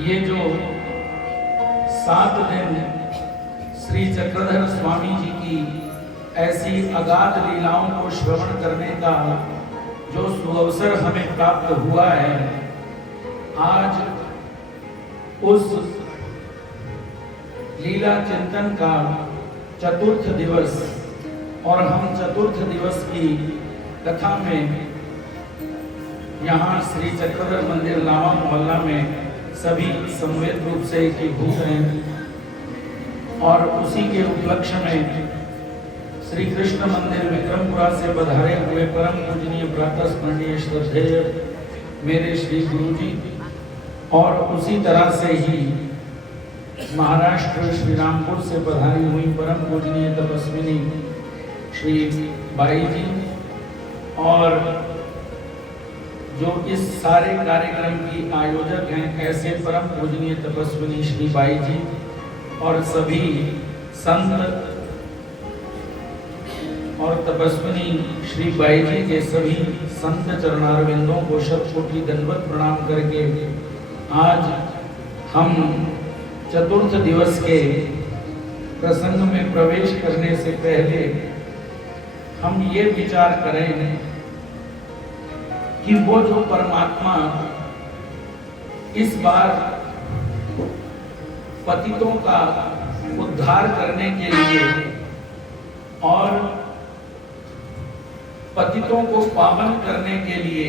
ये जो 7 दिन श्री चक्रधर स्वामी जी की ऐसी अगाध लीलाओं को श्रवण करने का जो सुअवसर हमें प्राप्त हुआ है, आज उस लीला चिंतन का चतुर्थ दिवस और हम चतुर्थ दिवस की कथा में यहाँ श्री चक्रधर मंदिर लावा मोहल्ला में सभी समवेत रूप से एकीभूत हैं और उसी के उपलक्ष्य में श्री कृष्ण मंदिर विक्रमपुरा से पधारे हुए परम पूजनीय प्रातः स्मरणीय श्रद्धेय मेरे श्री गुरु जी और उसी तरह से ही महाराष्ट्र श्री रामपुर से पधारी हुई परम पूजनीय तपस्विनी श्री बाई जी और जो इस सारे कार्यक्रम की आयोजक हैं ऐसे परम पूजनीय तपस्विनी श्री बाई जी और सभी संत और तपस्विनी श्री बाई जी के सभी संत चरणारविंदों को शतकोटि दंडवत प्रणाम करके आज हम चतुर्थ दिवस के प्रसंग में प्रवेश करने से पहले हम ये विचार करें कि वो जो परमात्मा इस बार पतितों का उद्धार करने के लिए और पतितों को पावन करने के लिए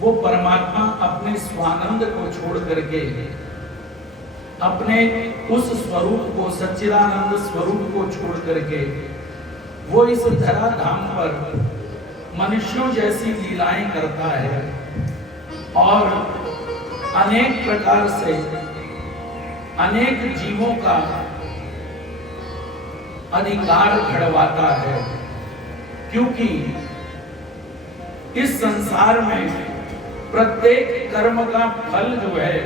वो परमात्मा अपने स्वानंद को छोड़ करके अपने उस स्वरूप को सच्चिदानंद स्वरूप को छोड़ करके वो इस धरा धाम पर मनुष्यों जैसी लीलाएं करता है और अनेक प्रकार से अनेक जीवों का अधिकार घड़वाता है, क्योंकि इस संसार में प्रत्येक कर्म का फल जो है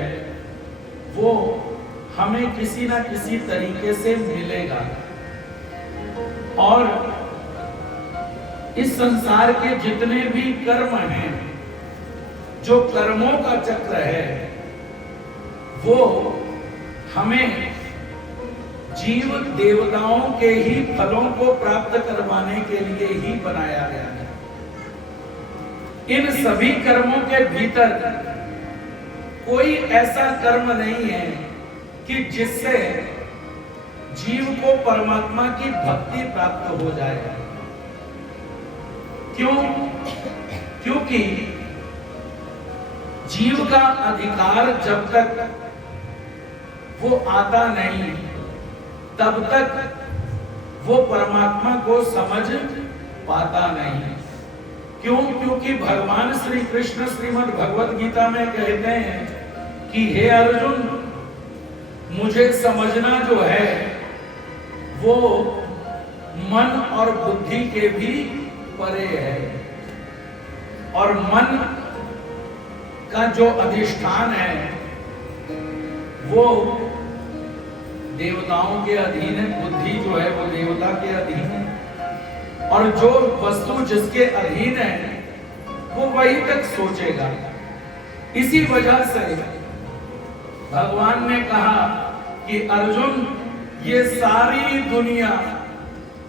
वो हमें किसी ना किसी तरीके से मिलेगा और इस संसार के जितने भी कर्म हैं, जो कर्मों का चक्र है, वो हमें जीव देवताओं के ही फलों को प्राप्त करवाने के लिए ही बनाया गया है। इन सभी कर्मों के भीतर कोई ऐसा कर्म नहीं है कि जिससे जीव को परमात्मा की भक्ति प्राप्त हो जाए। क्यों? क्योंकि जीव का अधिकार जब तक वो आता नहीं तब तक वो परमात्मा को समझ पाता नहीं। क्यों? क्योंकि भगवान श्री कृष्ण श्रीमद् भगवत गीता में कहते हैं कि हे अर्जुन, मुझे समझना जो है वो मन और बुद्धि के भी परे है और मन का जो अधिष्ठान है वो देवताओं के अधीन है, बुद्धि जो है वो देवता के अधीन है और जो वस्तु जिसके अधीन है वो वही तक सोचेगा। इसी वजह से भगवान ने कहा कि अर्जुन, ये सारी दुनिया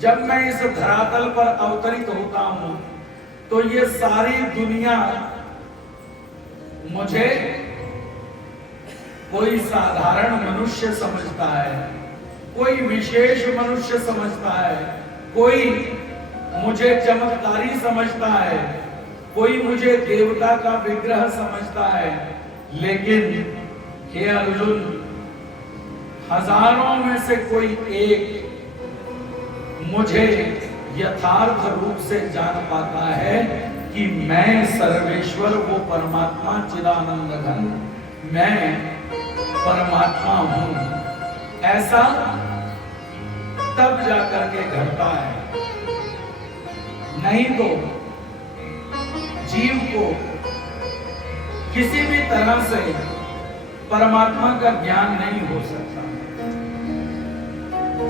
जब मैं इस धरातल पर अवतरित होता हूं तो ये सारी दुनिया मुझे कोई साधारण मनुष्य समझता है, कोई विशेष मनुष्य समझता है, कोई मुझे चमत्कारी समझता है, कोई मुझे देवता का विग्रह समझता है। लेकिन हे अर्जुन, हजारों में से कोई एक मुझे यथार्थ रूप से जान पाता है कि मैं सर्वेश्वर, वो परमात्मा चिदानंद घन, मैं परमात्मा हूं। ऐसा तब जाकर के घटता है, नहीं तो जीव को किसी भी तरह से परमात्मा का ज्ञान नहीं हो सकता।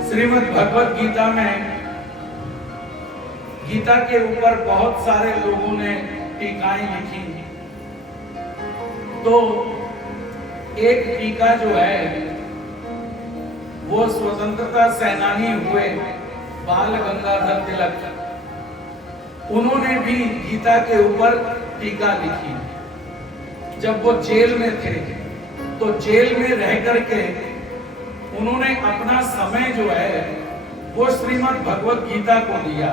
श्रीमद् भगवत गीता में गीता के ऊपर बहुत सारे लोगों ने टीकाएं लिखी, तो एक टीका जो है वो स्वतंत्रता सेनानी हुए बाल गंगाधर तिलक, उन्होंने भी गीता के ऊपर टीका लिखी। जब वो जेल में थे तो जेल में रह करके उन्होंने अपना समय जो है वो श्रीमद् भगवत गीता को दिया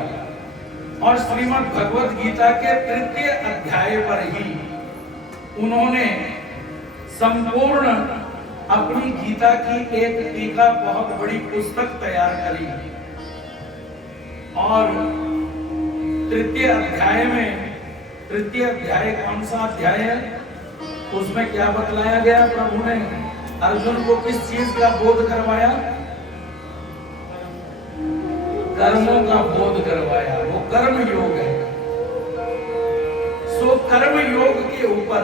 और श्रीमद् भगवत गीता के 3 अध्याय पर ही उन्होंने संपूर्ण अपनी गीता की एक टीका, बहुत बड़ी पुस्तक तैयार करी। और 3 अध्याय में, 3 अध्याय कौन सा अध्याय है, उसमें क्या बतलाया गया? प्रभु ने अर्जुन को किस चीज का बोध करवाया? कर्मों का बोध करवाया। वो कर्म योग है। सो कर्म योग के ऊपर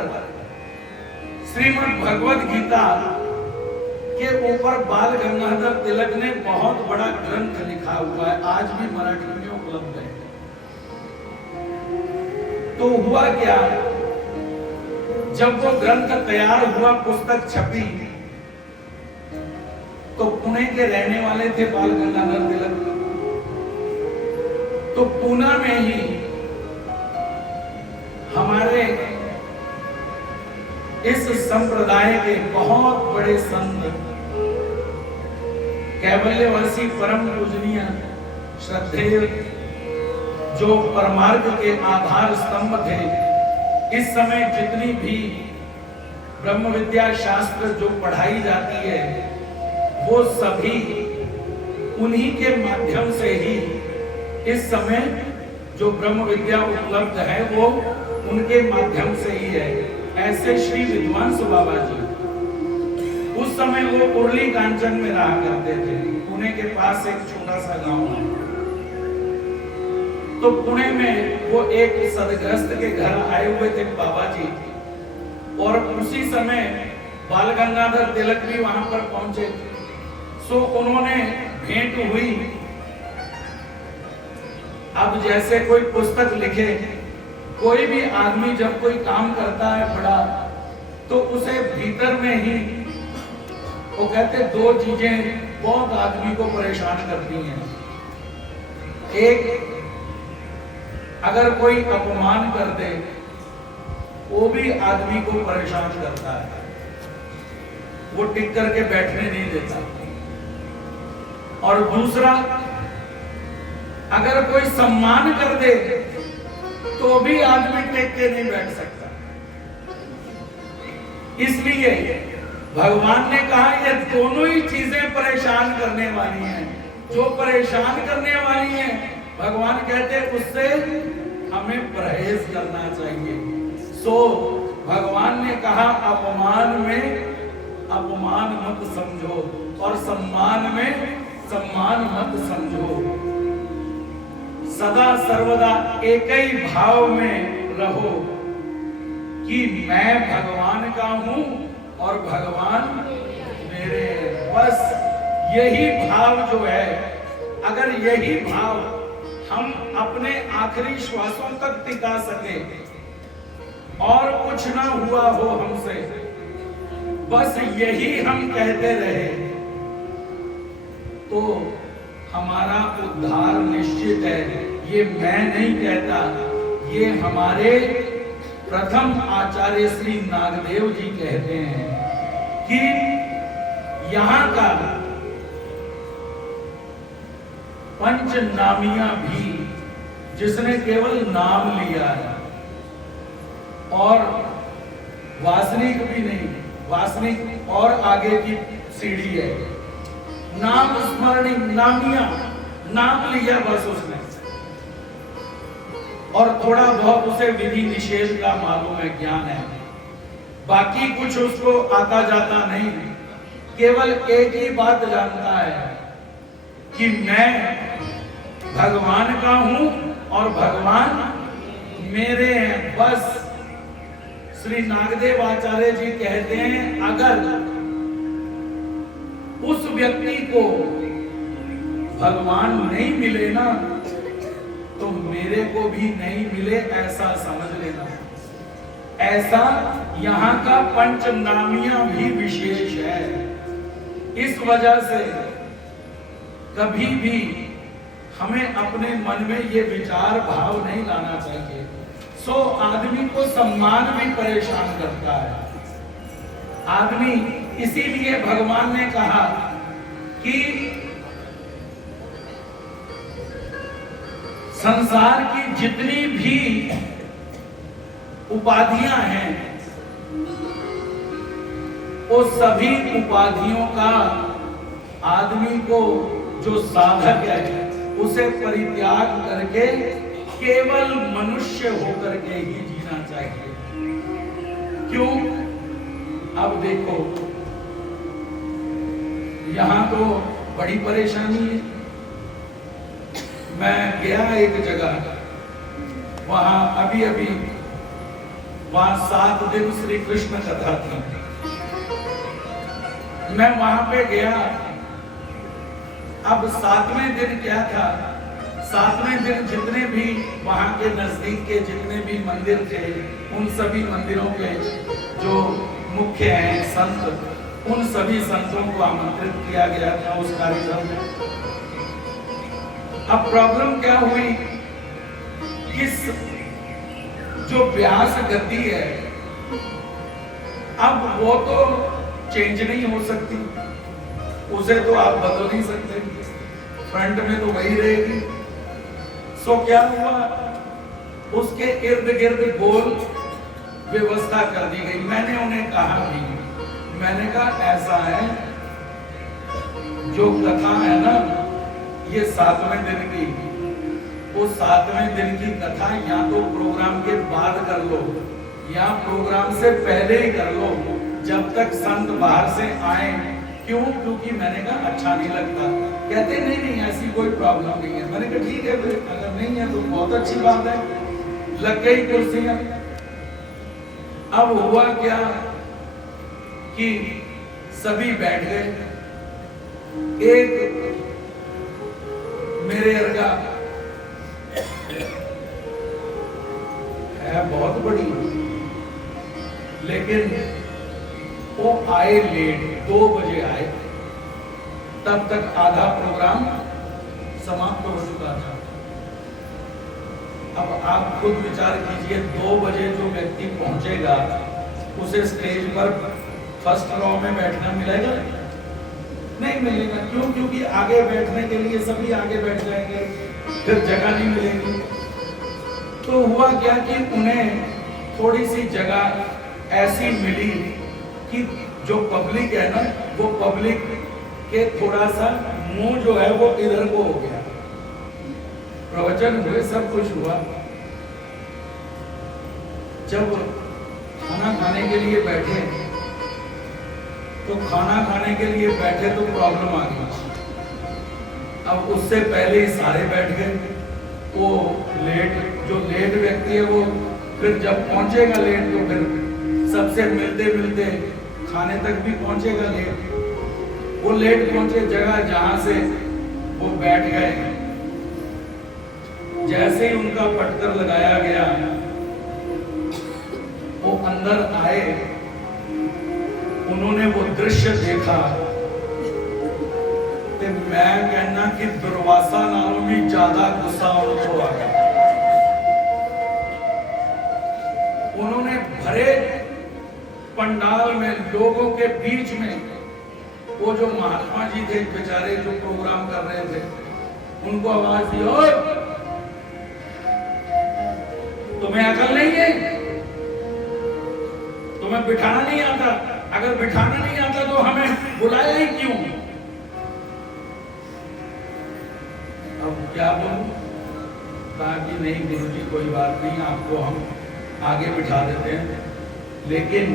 श्रीमद् भगवत गीता के ऊपर बाल गंगाधर तिलक ने बहुत बड़ा ग्रंथ लिखा हुआ है, आज भी मराठी में उपलब्ध है। तो हुआ क्या, जब वो ग्रंथ तैयार हुआ, पुस्तक छपी, तो पुणे के रहने वाले थे बाल गंगाधर तिलक। तो पूना में ही हमारे इस संप्रदाय के बहुत बड़े संत कैवल्यवासी परम पूजनीय श्रद्धेय जो परमार्थ के आधार स्तंभ थे, इस समय जितनी भी ब्रह्म विद्या शास्त्र जो पढ़ाई जाती है वो सभी उन्हीं के माध्यम से ही इस समय जो ब्रह्म विद्या उपलब्ध है वो उनके माध्यम से ही है। ऐसे श्री विद्वांस बाबा जी उस समय वो उर्ली कांचन में रहा करते थे। पुणे के पास एक छोटा सा गांव है। तो पुणे में वो एक सदग्रस्त के घर आए हुए थे बाबा जी, और उसी समय बाल गंगाधर तिलक भी वहां पर पहुंचे। सो उन्होंने भेंट हुई। अब जैसे कोई पुस्तक लिखे, कोई भी आदमी जब कोई काम करता है बड़ा, तो उसे भीतर में ही वो कहते 2 चीजें बहुत आदमी को परेशान करती हैं। एक, अगर कोई अपमान कर दे वो भी आदमी को परेशान करता है, वो टिक करके बैठने नहीं देता। और दूसरा, अगर कोई सम्मान कर दे तो भी आदमी टिक के नहीं बैठ सकता। इसलिए भगवान ने कहा ये दोनों ही चीजें परेशान करने वाली हैं। जो परेशान करने वाली हैं, भगवान कहते उससे हमें परहेज करना चाहिए। सो भगवान ने कहा अपमान में अपमान मत समझो और सम्मान में सम्मान मत समझो। सदा सर्वदा एक ही भाव में रहो कि मैं भगवान का हूं और भगवान मेरे। बस यही भाव जो है, अगर यही भाव हम अपने आखिरी श्वासों तक टिका सके और कुछ ना हुआ हो हमसे, बस यही हम कहते रहे, तो हमारा उद्धार निश्चित है। ये मैं नहीं कहता, ये हमारे प्रथम आचार्य श्री नागदेव जी कहते हैं कि यहाँ का पंचनामिया भी जिसने केवल नाम लिया है, और वासनिक भी नहीं, वासनिक और आगे की सीढ़ी है, नाम स्मरणी नामिया, नाम लिया बस उसने, और थोड़ा बहुत उसे विधि निषेध का मालूम है, ज्ञान है, बाकी कुछ उसको आता जाता नहीं। केवल एक ही बात जानता है कि मैं भगवान का हूं और भगवान मेरे हैं। बस श्री नागदेव आचार्य जी कहते हैं अगर उस व्यक्ति को भगवान नहीं मिले ना, तो मेरे को भी नहीं मिले, ऐसा समझ लेना। ऐसा यहाँ का पंचनामिया भी विशेष है। इस वजह से कभी भी हमें अपने मन में ये विचार भाव नहीं लाना चाहिए। सो आदमी को सम्मान भी परेशान करता है। आदमी, इसीलिए भगवान ने कहा कि संसार की जितनी भी उपाधियां हैं, वो सभी उपाधियों का आदमी को जो साधक है उसे परित्याग करके केवल मनुष्य होकर के ही जीना चाहिए। क्यों? अब देखो, यहां तो बड़ी परेशानी है। मैं गया एक जगह, वहां अभी वहां 7 दिन श्री कृष्ण कथा थी। मैं वहां पे गया। अब 7वें दिन क्या था, 7वें दिन जितने भी वहां के नजदीक के जितने भी मंदिर थे, उन सभी मंदिरों के जो मुख्य हैं संत, उन सभी संतों को आमंत्रित किया गया था उस कार्यक्रम में। अब प्रॉब्लम क्या हुई, किस जो व्यास गति है, अब वो तो चेंज नहीं हो सकती, उसे तो आप बदल नहीं सकते, फ्रंट में तो वही रहेगी। सो क्या हुआ, उसके इर्द गिर्द गोल व्यवस्था कर दी गई। मैंने उन्हें कहा भी, मैंने कहा ऐसा है, जो कथा है ना ये 7वें दिन की, वो 7वें दिन की कथा या तो प्रोग्राम के बाद कर लो या प्रोग्राम से पहले ही कर लो, जब तक संत बाहर से आए। क्यों? क्योंकि मैंने कहा अच्छा नहीं लगता। कहते नहीं ऐसी कोई प्रॉब्लम नहीं है। मैंने कहा ठीक है, फिर अगर नहीं है तो बहुत अच्छी बात है। लग गई कुर्सियां। अब हुआ क्या कि सभी बैठ गए। एक मेरे अर्गा है बहुत बड़ी, लेकिन वो आए लेट, 2 बजे आए, तब तक आधा प्रोग्राम समाप्त हो चुका था। अब आप खुद विचार कीजिए, 2 बजे जो व्यक्ति पहुंचेगा उसे स्टेज पर फर्स्ट रो में बैठना मिलेगा? नहीं मिलेगा। क्यों? क्योंकि आगे बैठने के लिए सभी आगे बैठ जाएंगे, फिर जगह नहीं मिलेगी। तो हुआ क्या कि उन्हें थोड़ी सी जगह ऐसी मिली कि जो पब्लिक है ना, वो पब्लिक के थोड़ा सा मुंह जो है वो इधर को हो गया। प्रवचन हुए, सब कुछ हुआ। जब खाना खाने के लिए बैठे, तो खाना खाने के लिए बैठे तो प्रॉब्लम आ गई। अब उससे पहले ही सारे बैठ गए। वो जो लेट व्यक्ति है वो फिर जब पहुंचेगा लेट, तो फिर सबसे मिलते मिलते खाने तक भी पहुंचेगा लेट। वो लेट पहुंचे जगह जहां से वो बैठ गए। जैसे ही उनका पटकर लगाया गया, वो अंदर आए, उन्होंने वो दृश्य देखा कि मैं कहना कि दुर्वासा नालों भी ज्यादा गुस्सा उनको आ गया। उन्होंने भरे पंडाल में, लोगों के बीच में, वो जो महात्मा जी थे बेचारे जो प्रोग्राम कर रहे थे, उनको आवाज दी, ओए तुम्हें अकल नहीं है? तुम्हें बिठाना नहीं आता? अगर बिठाना नहीं आता तो हमें बुलाया ही क्यों? अब क्या बोलूं? कहा कि नहीं गुरुजी कोई बात नहीं, आपको हम आगे बिठा देते हैं। लेकिन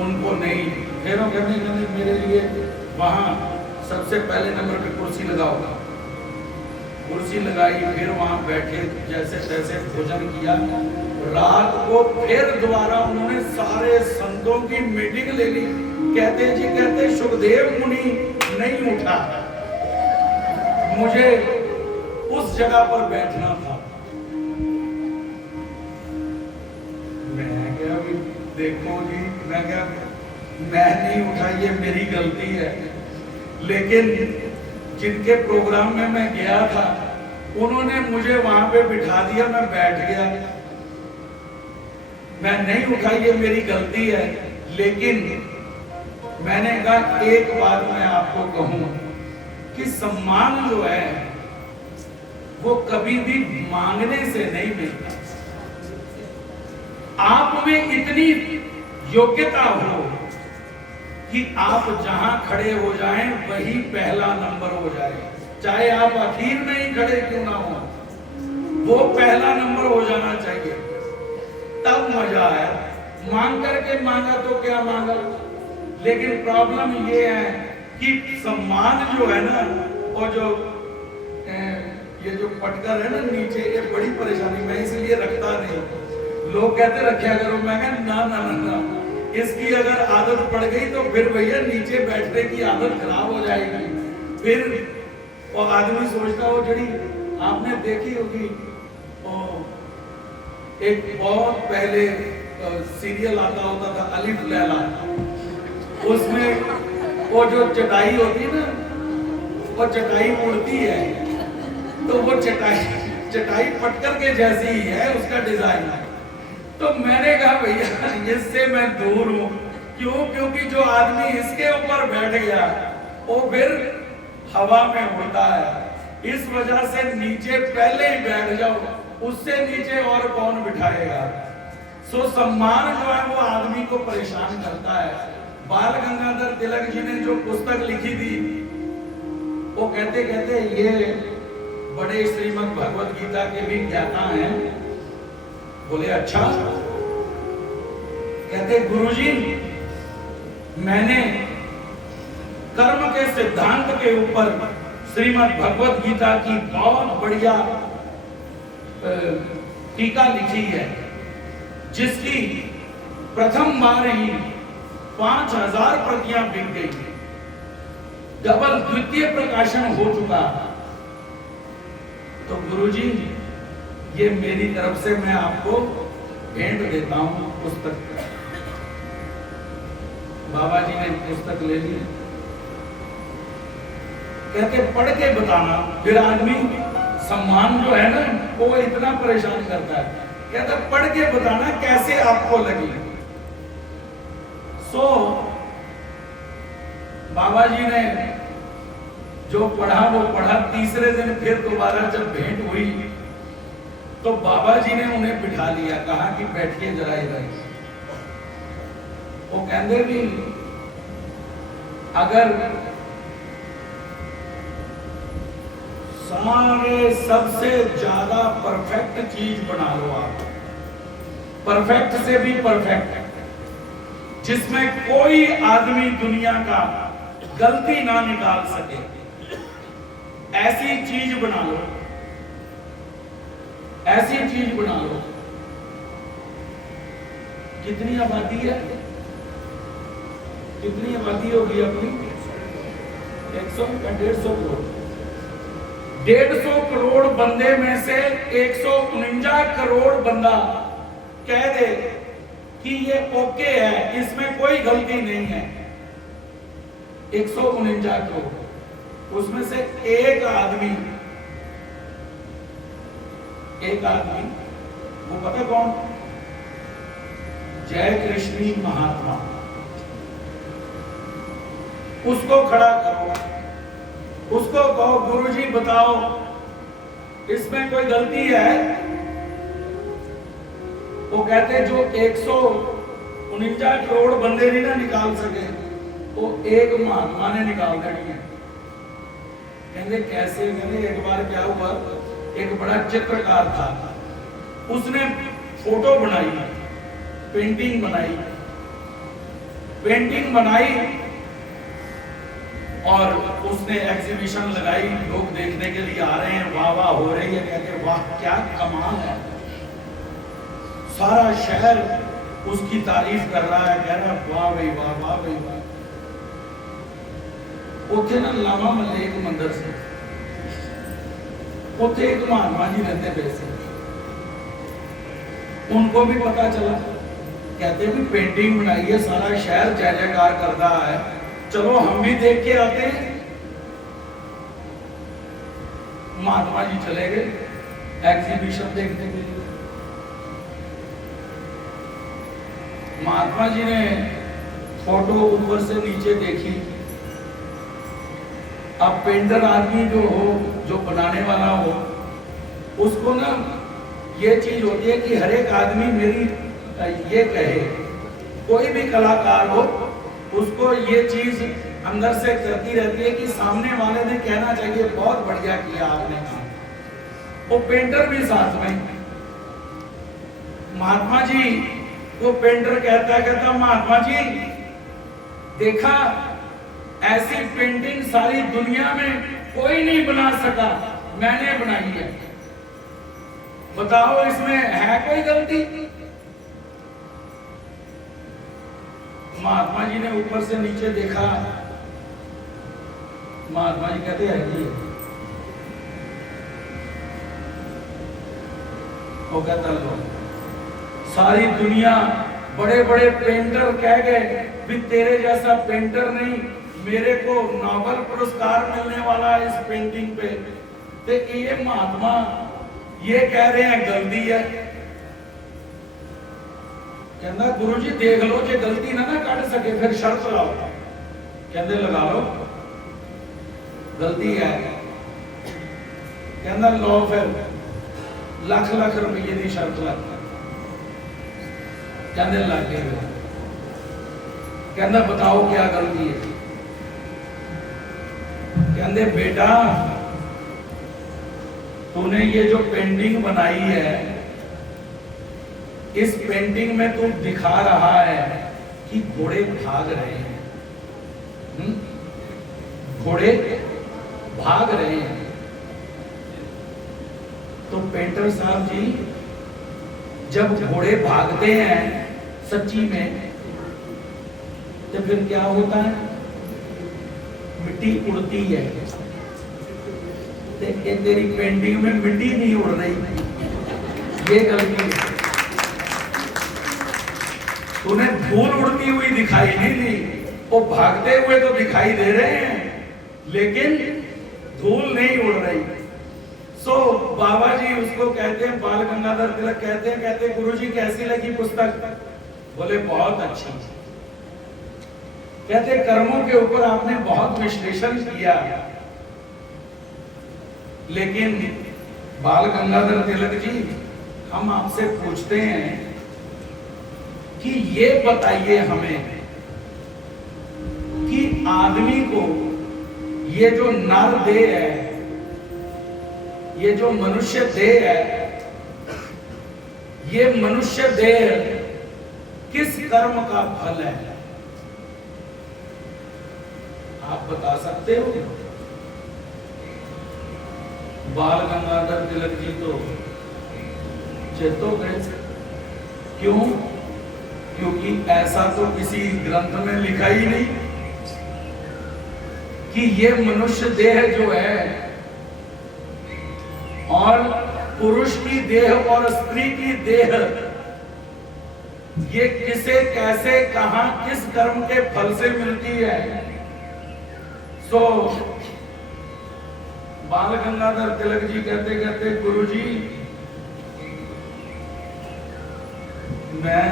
उनको नहीं, फेरों करने मेरे लिए वहां सबसे पहले नंबर पे कुर्सी लगाओ। कुर्सी लगाई, फिर वहां बैठे, जैसे तैसे भोजन किया। रात को फिर दोबारा उन्होंने सारे संतों की मीटिंग ले ली। कहते सुखदेव मुनि नहीं उठा, मुझे उस जगह पर बैठना था। देखो जी, मैं क्या, मैं नहीं उठाई, ये मेरी गलती है। लेकिन जिनके प्रोग्राम में मैं गया था उन्होंने मुझे वहां पे बिठा दिया, मैं बैठ गया। मैं नहीं उठाई, ये मेरी गलती है। लेकिन मैंने कहा एक बात मैं आपको कहूं कि सम्मान जो है वो कभी भी मांगने से नहीं मिलता। आप में इतनी योग्यता हो कि आप जहां खड़े हो जाएं वही पहला नंबर हो जाए, चाहे आप आखिर में ही खड़े क्यों ना हो, वो पहला नंबर हो जाना चाहिए, तब मजा है। मांग करके मांगा तो क्या मांगा, लेकिन प्रॉब्लम ये है कि सम्मान जो है ना, और जो ये जो पटकर है ना नीचे, ये बड़ी परेशानी, मैं इसलिए रखता नहीं। लोग कहते रखा करो, मैं कहता ना ना ना ना, इसकी अगर आदत पड़ गई तो फिर भैया नीचे बैठने की आदत खराब हो जाएगी। फिर वो आदमी सोचता हो, जड़ी आपने देखी होगी एक बहुत पहले सीरियल आता होता था अलिफ लैला, उसमें वो जो चटाई होती है ना, वो चटाई उड़ती है, तो वो चटाई पटकर के जैसी ही है उसका डिजाइन। तो मैंने कहा भैया इससे मैं दूर हूं। क्यों? क्योंकि जो आदमी इसके ऊपर बैठ गया वो फिर हवा में उड़ता है। इस वजह से नीचे पहले ही बैठ जाओ, उससे नीचे और कौन बिठाएगा। सो सम्मान जो है वो आदमी को परेशान करता है। बाल गंगाधर तिलक जी ने जो पुस्तक लिखी थी, वो कहते कहते ये बड़े श्रीमद् भगवत गीता के भी ज्ञाता हैं। बोले अच्छा। कहते गुरुजी, मैंने कर्म के सिद्धांत के ऊपर श्रीमद् भगवत गीता की बहुत बढ़िया टीका लिखी है, जिसकी प्रथम बार ही 5000 प्रतियां बिक गई, डबल द्वितीय प्रकाशन हो चुका। तो गुरुजी, ये मेरी तरफ से मैं आपको भेंट देता हूं पुस्तक। बाबा जी ने पुस्तक ले ली। कहते पढ़ के बताना। फिर आदमी सम्मान जो है ना वो इतना परेशान करता है। कहता पढ़ के बताना कैसे आपको लगी। सो बाबा जी ने जो पढ़ा वो पढ़ा। तीसरे दिन फिर दोबारा जब भेंट हुई तो बाबा जी ने उन्हें बिठा लिया, कहा कि बैठिए जरा इधर। वो कहते भी अगर सारे सबसे ज्यादा परफेक्ट चीज बना लो आप, परफेक्ट से भी परफेक्ट, जिसमें कोई आदमी दुनिया का गलती ना निकाल सके, ऐसी चीज बना लो, ऐसी चीज बना लो। कितनी आबादी है? कितनी आबादी होगी अपनी? 100 या 150 करोड़। 150 करोड़ बंदे में से 149 करोड़ बंदा कह दे कि ये ओके है, इसमें कोई गलती नहीं है। 149 करोड़, उसमें से एक आदमी, वो पता कौन? जय कृष्णी महात्मा। उसको खड़ा करो, उसको कहो गुरुजी बताओ इसमें कोई गलती है? वो कहते जो 149 करोड़ बंदे नहीं ना निकाल सके, वो एक महात्मा ने निकाल देनी है। कहते कैसे? कहते एक बार क्या हुआ, एक बड़ा चित्रकार था, उसने फोटो बनाई, पेंटिंग बनाई और उसने एग्जीबिशन लगाई। लोग देखने के लिए आ रहे हैं, वाह वाह हो रही है, कहते वाह क्या कमाल है। सारा शहर उसकी तारीफ कर रहा है, कह रहा है वाह भाई वाह, वाह भाई वाह। उथे ना लामा मल्लेक मंदिर से उथे एक महात्मा जी रहते पैसे, उनको भी पता चला कहते भी पेंटिंग बनाई है, सारा शहर जय जयकार कर रहा है, चलो हम भी देख के आते हैं। महात्मा जी चले गए एग्जीबिशन देखने के लिए। महात्मा जी ने फोटो ऊपर से नीचे देखी। अब पेंटर आदमी जो हो, जो बनाने वाला हो, उसको ना ये चीज होती है कि हर एक आदमी मेरी ये कहे, कोई भी कलाकार हो उसको ये चीज अंदर से करती रहती है कि सामने वाले ने कहना चाहिए बहुत बढ़िया किया आपने काम। वो पेंटर भी साथ में। महात्मा जी वो पेंटर कहता महात्मा जी देखा, ऐसी पेंटिंग सारी दुनिया में कोई नहीं बना सका, मैंने बनाई है, बताओ इसमें है कोई गलती? महात्मा जी ने ऊपर से नीचे देखा। महात्मा जी कहते हैं ये, वो कहता लो, सारी दुनिया बड़े बड़े पेंटर कह गए भी तेरे जैसा पेंटर नहीं, मेरे को नोबेल पुरस्कार मिलने वाला है इस पेंटिंग पे, तो ये महात्मा ये कह रहे हैं गलती है। कहना गुरुजी देख लो, जो गलती ना कट सके फिर शर्त लाओ। कहते लगा लो, गलती है। कहना लो फिर लाख लाख रुपये की शर्त लग। कहने लग गए। कहना बताओ क्या गलती है? कहते बेटा तूने ये जो पेंटिंग बनाई है, इस पेंटिंग में तू दिखा रहा है कि घोड़े भाग रहे हैं। घोड़े भाग रहे हैं। तो पेंटर साहब जी जब घोड़े भागते हैं सच्ची में, तो फिर क्या होता है? मिट्टी उड़ती है। तेरी पेंटिंग में मिट्टी नहीं उड़ रही, ये गलती है। तूने धूल उड़ती हुई दिखाई नहीं दी, वो भागते हुए तो दिखाई दे रहे हैं लेकिन धूल नहीं उड़ रही। सो बाबा जी उसको कहते हैं, बाल गंगाधर तिलक कहते हैं गुरुजी कैसी लगी पुस्तक? बोले बहुत अच्छी। कहते कर्मों के ऊपर आपने बहुत विश्लेषण किया, लेकिन बाल गंगाधर तिलक जी हम आपसे पूछते हैं कि ये बताइए हमें कि आदमी को ये जो नर देह है, ये जो मनुष्य देह है, ये मनुष्य देह किस कर्म का फल है? आप बता सकते हो? बाल गंगाधर तिलक जी तो चेतो गए। क्यों? क्योंकि ऐसा तो किसी ग्रंथ में लिखा ही नहीं कि ये मनुष्य देह जो है और पुरुष की देह और स्त्री की देह, ये किसे कैसे कहां किस कर्म के फल से मिलती है। सो बाल गंगाधर तिलक जी कहते गुरुजी मैं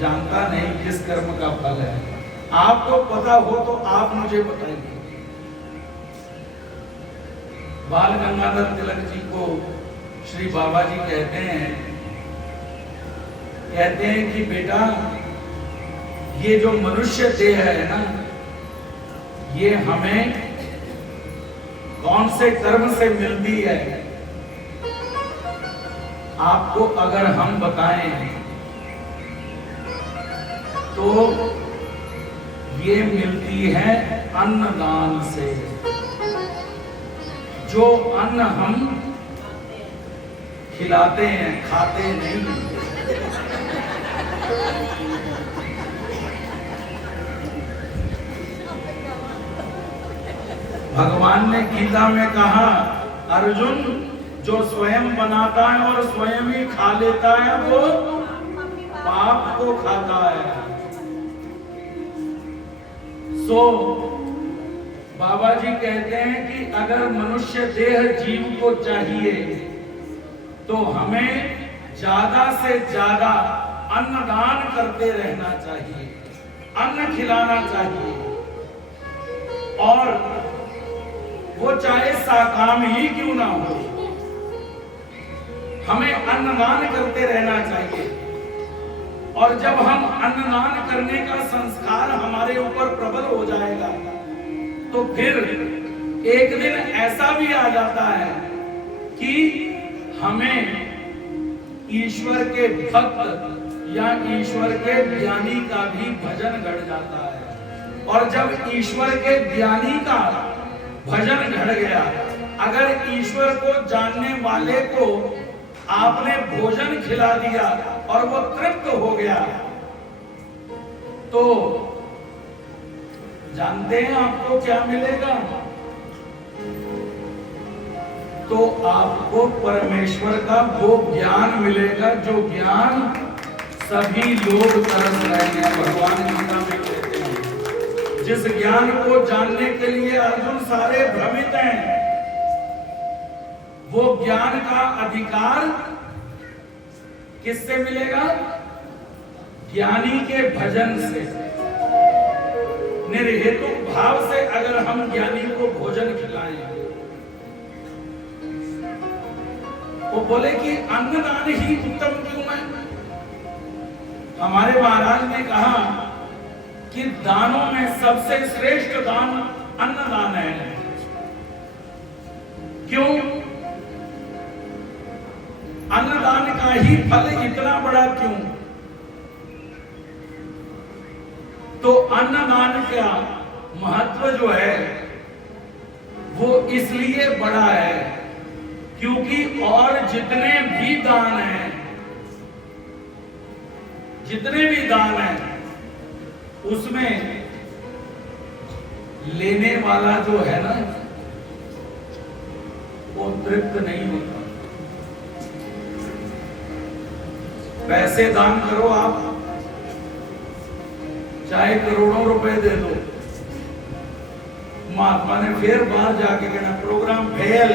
जानता नहीं किस कर्म का फल है, आपको पता हो तो आप मुझे बताइए। बाल गंगाधर तिलक जी को श्री बाबा जी कहते हैं कि बेटा ये जो मनुष्य देह है ना, ये हमें कौन से कर्म से मिलती है? आपको अगर हम बताएं तो ये मिलती है अन्नदान से। जो अन्न हम खिलाते हैं, खाते नहीं। भगवान ने गीता में कहा, अर्जुन जो स्वयं बनाता है और स्वयं ही खा लेता है वो पाप को खाता है। सो बाबा जी कहते हैं कि अगर मनुष्य देह जीव को चाहिए तो हमें ज्यादा से ज्यादा अन्नदान करते रहना चाहिए, अन्न खिलाना चाहिए, और वो चाहे साकाम ही क्यों ना हो, हमें अन्नदान करते रहना चाहिए। और जब हम अन्नदान करने का संस्कार हमारे ऊपर प्रबल हो जाएगा तो फिर एक दिन ऐसा भी आ जाता है कि हमें ईश्वर के भक्त या ईश्वर के ज्ञानी का भी भजन घड़ जाता है। और जब ईश्वर के ज्ञानी का भजन घड़ गया, अगर ईश्वर को जानने वाले को आपने भोजन खिला दिया और वो तृप्त हो गया, तो जानते हैं आपको क्या मिलेगा? तो आपको परमेश्वर का वो ज्ञान मिलेगा जो ज्ञान सभी लोग तरस रहे हैं। भगवान गीता में कहते हैं, जिस ज्ञान को जानने के लिए अर्जुन सारे भ्रमित हैं, वो ज्ञान का अधिकार किससे मिलेगा? ज्ञानी के भजन से। निर्हेतु भाव से अगर हम ज्ञानी को भोजन खिलाएं, वो बोले कि अन्नदान ही उत्तम क्यों है? हमारे महाराज ने कहा कि दानों में सबसे श्रेष्ठ दान अन्नदान है। क्यों? अन्नदान का ही फल इतना बड़ा क्यों? तो अन्नदान का महत्व जो है वो इसलिए बड़ा है क्योंकि और जितने भी दान हैं, जितने भी दान हैं, उसमें लेने वाला जो है ना, वो तृप्त नहीं होता। पैसे दान करो आप, चाहे करोड़ों रुपए दे दो, महात्मा ने फिर बाहर जाके कहना प्रोग्राम फेल,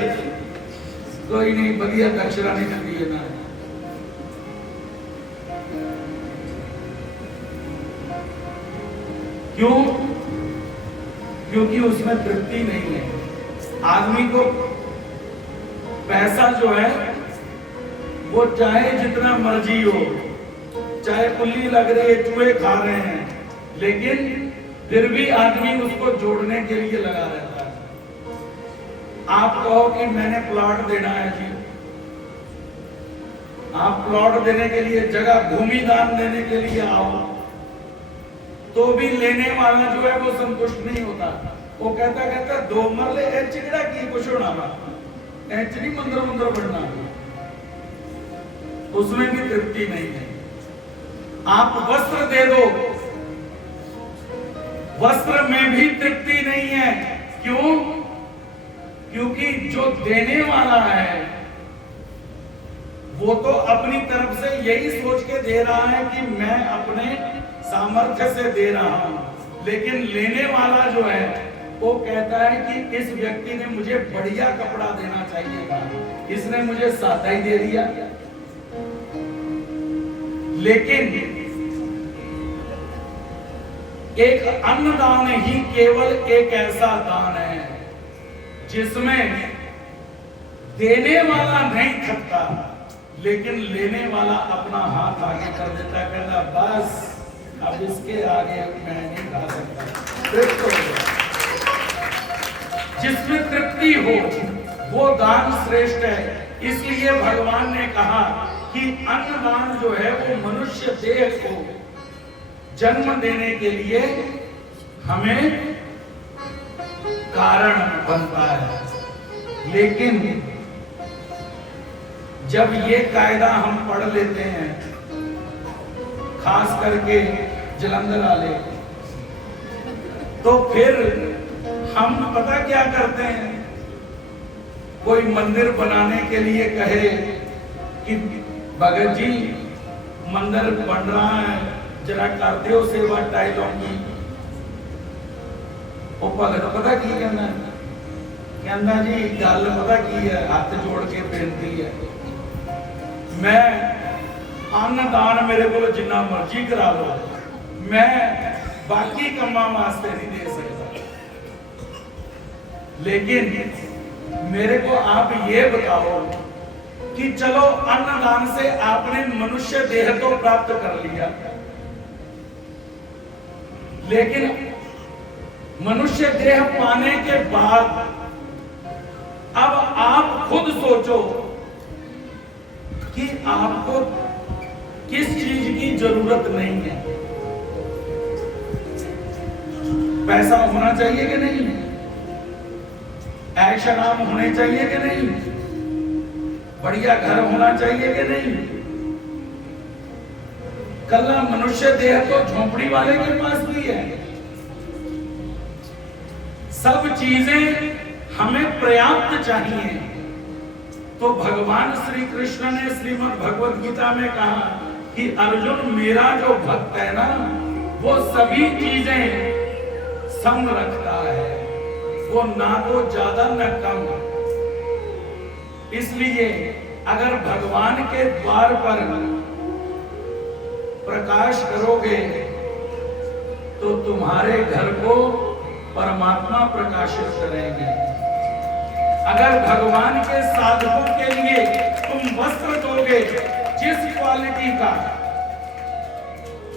कोई नहीं, बढ़िया दक्षिणा नहीं करती है ना। क्यों? क्योंकि उसमें तृप्ति नहीं है। आदमी को पैसा जो है वो चाहे जितना मर्जी हो, चाहे पुल्ली लग रही है, चूहे खा रहे हैं, लेकिन फिर भी आदमी उसको जोड़ने के लिए लगा रहता है। आप कहो कि मैंने प्लॉट देना है जी, आप प्लॉट देने के लिए, जगह भूमि दान देने के लिए आओ, तो भी लेने वाला जो है वो संतुष्ट नहीं होता। वो कहता दो मरले चिगड़ा की कुछ होना, नहीं मंदिर मंदिर बढ़ना, उसमें भी तृप्ति नहीं है। आप वस्त्र दे दो, वस्त्र में भी तृप्ति नहीं है। क्यों? क्योंकि जो देने वाला है वो तो अपनी तरफ से यही सोच के दे रहा है कि मैं अपने सामर्थ्य से दे रहा हूं, लेकिन लेने वाला जो है वो कहता है कि इस व्यक्ति ने मुझे बढ़िया कपड़ा देना चाहिए था, इसने मुझे सादा ही दे दिया। लेकिन एक अन्नदान ही केवल एक ऐसा दान है जिसमें देने वाला नहीं थकता, लेकिन लेने वाला अपना हाथ आगे कर देता, कहता बस अब इसके आगे मैं नहीं खा सकता, तृप्त हो गया। जिसमें तृप्ति हो वो दान श्रेष्ठ है। इसलिए भगवान ने कहा कि अन्नदान जो है वो मनुष्य देह को जन्म देने के लिए हमें कारण बनता है। लेकिन जब ये कायदा हम पढ़ लेते हैं, खास करके जलंधर वाले, तो फिर हम पता क्या करते हैं, कोई मंदिर बनाने के लिए कहे कि भगत जी मंदिर बन रहा है, जरा कर दियो सेवा टाइलों की। वो भगत पता की कहना, कहना जी गल पता की है, हाथ जोड़ के बेनती है, मैं अन्नदान मेरे को जिन्ना मर्जी करा लो, मैं बाकी कम्मा वास्ते नहीं दे सकता, लेकिन मेरे को आप ये बताओ कि चलो अन्नदान से आपने मनुष्य देह तो प्राप्त कर लिया, लेकिन मनुष्य देह पाने के बाद अब आप खुद सोचो कि आपको किस चीज की जरूरत नहीं है। पैसा होना चाहिए कि नहीं, ऐश आराम होने चाहिए कि नहीं, बढ़िया घर होना चाहिए कि नहीं। कल्ला मनुष्य देह तो झोंपड़ी वाले के पास भी है। सब चीजें हमें पर्याप्त चाहिए। तो भगवान श्री कृष्ण ने श्रीमद् भगवद गीता में कहा कि अर्जुन मेरा जो भक्त है ना, वो सभी चीजें सम रखता है, वो ना तो ज्यादा न कम। इसलिए अगर भगवान के द्वार पर प्रकाश करोगे तो तुम्हारे घर को परमात्मा प्रकाशित करेंगे। अगर भगवान के साधकों के लिए तुम वस्त्र दोगे जिस क्वालिटी का,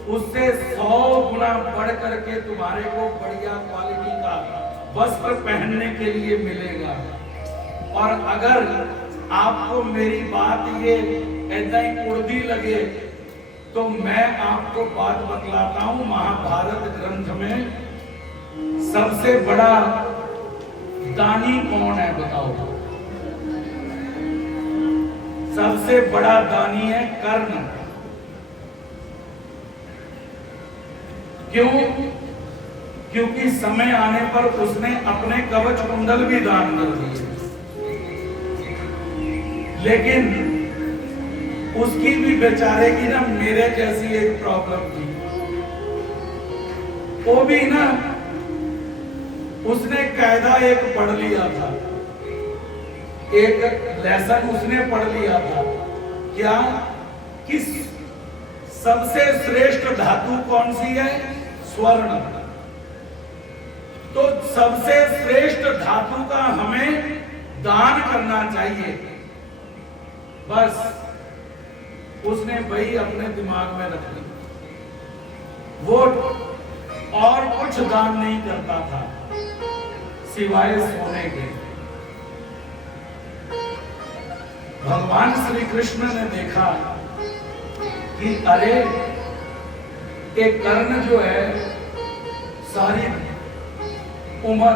उससे 100 गुना बढ़ करके तुम्हारे को बढ़िया क्वालिटी का वस्त्र पहनने के लिए मिलेगा। और अगर आपको मेरी बात ये ऐसा ही उड़दी लगे तो मैं आपको बात बतलाता हूं। महाभारत ग्रंथ में सबसे बड़ा दानी कौन है बताओ? सबसे बड़ा दानी है कर्ण। क्यों? क्योंकि समय आने पर उसने अपने कवच कुंडल भी दान कर दिए, लेकिन उसकी भी बेचारे की ना मेरे जैसी एक प्रॉब्लम थी। वो भी ना उसने कायदा एक पढ़ लिया था, एक लेसन उसने पढ़ लिया था। क्या? कि सबसे श्रेष्ठ धातु कौन सी है? स्वर्ण। तो सबसे श्रेष्ठ धातु का हमें दान करना चाहिए। बस उसने वही अपने दिमाग में रख ली, वो और कुछ दान नहीं करता था सिवाय सोने के। भगवान श्री कृष्ण ने देखा कि अरे एक कर्ण जो है सारी उम्र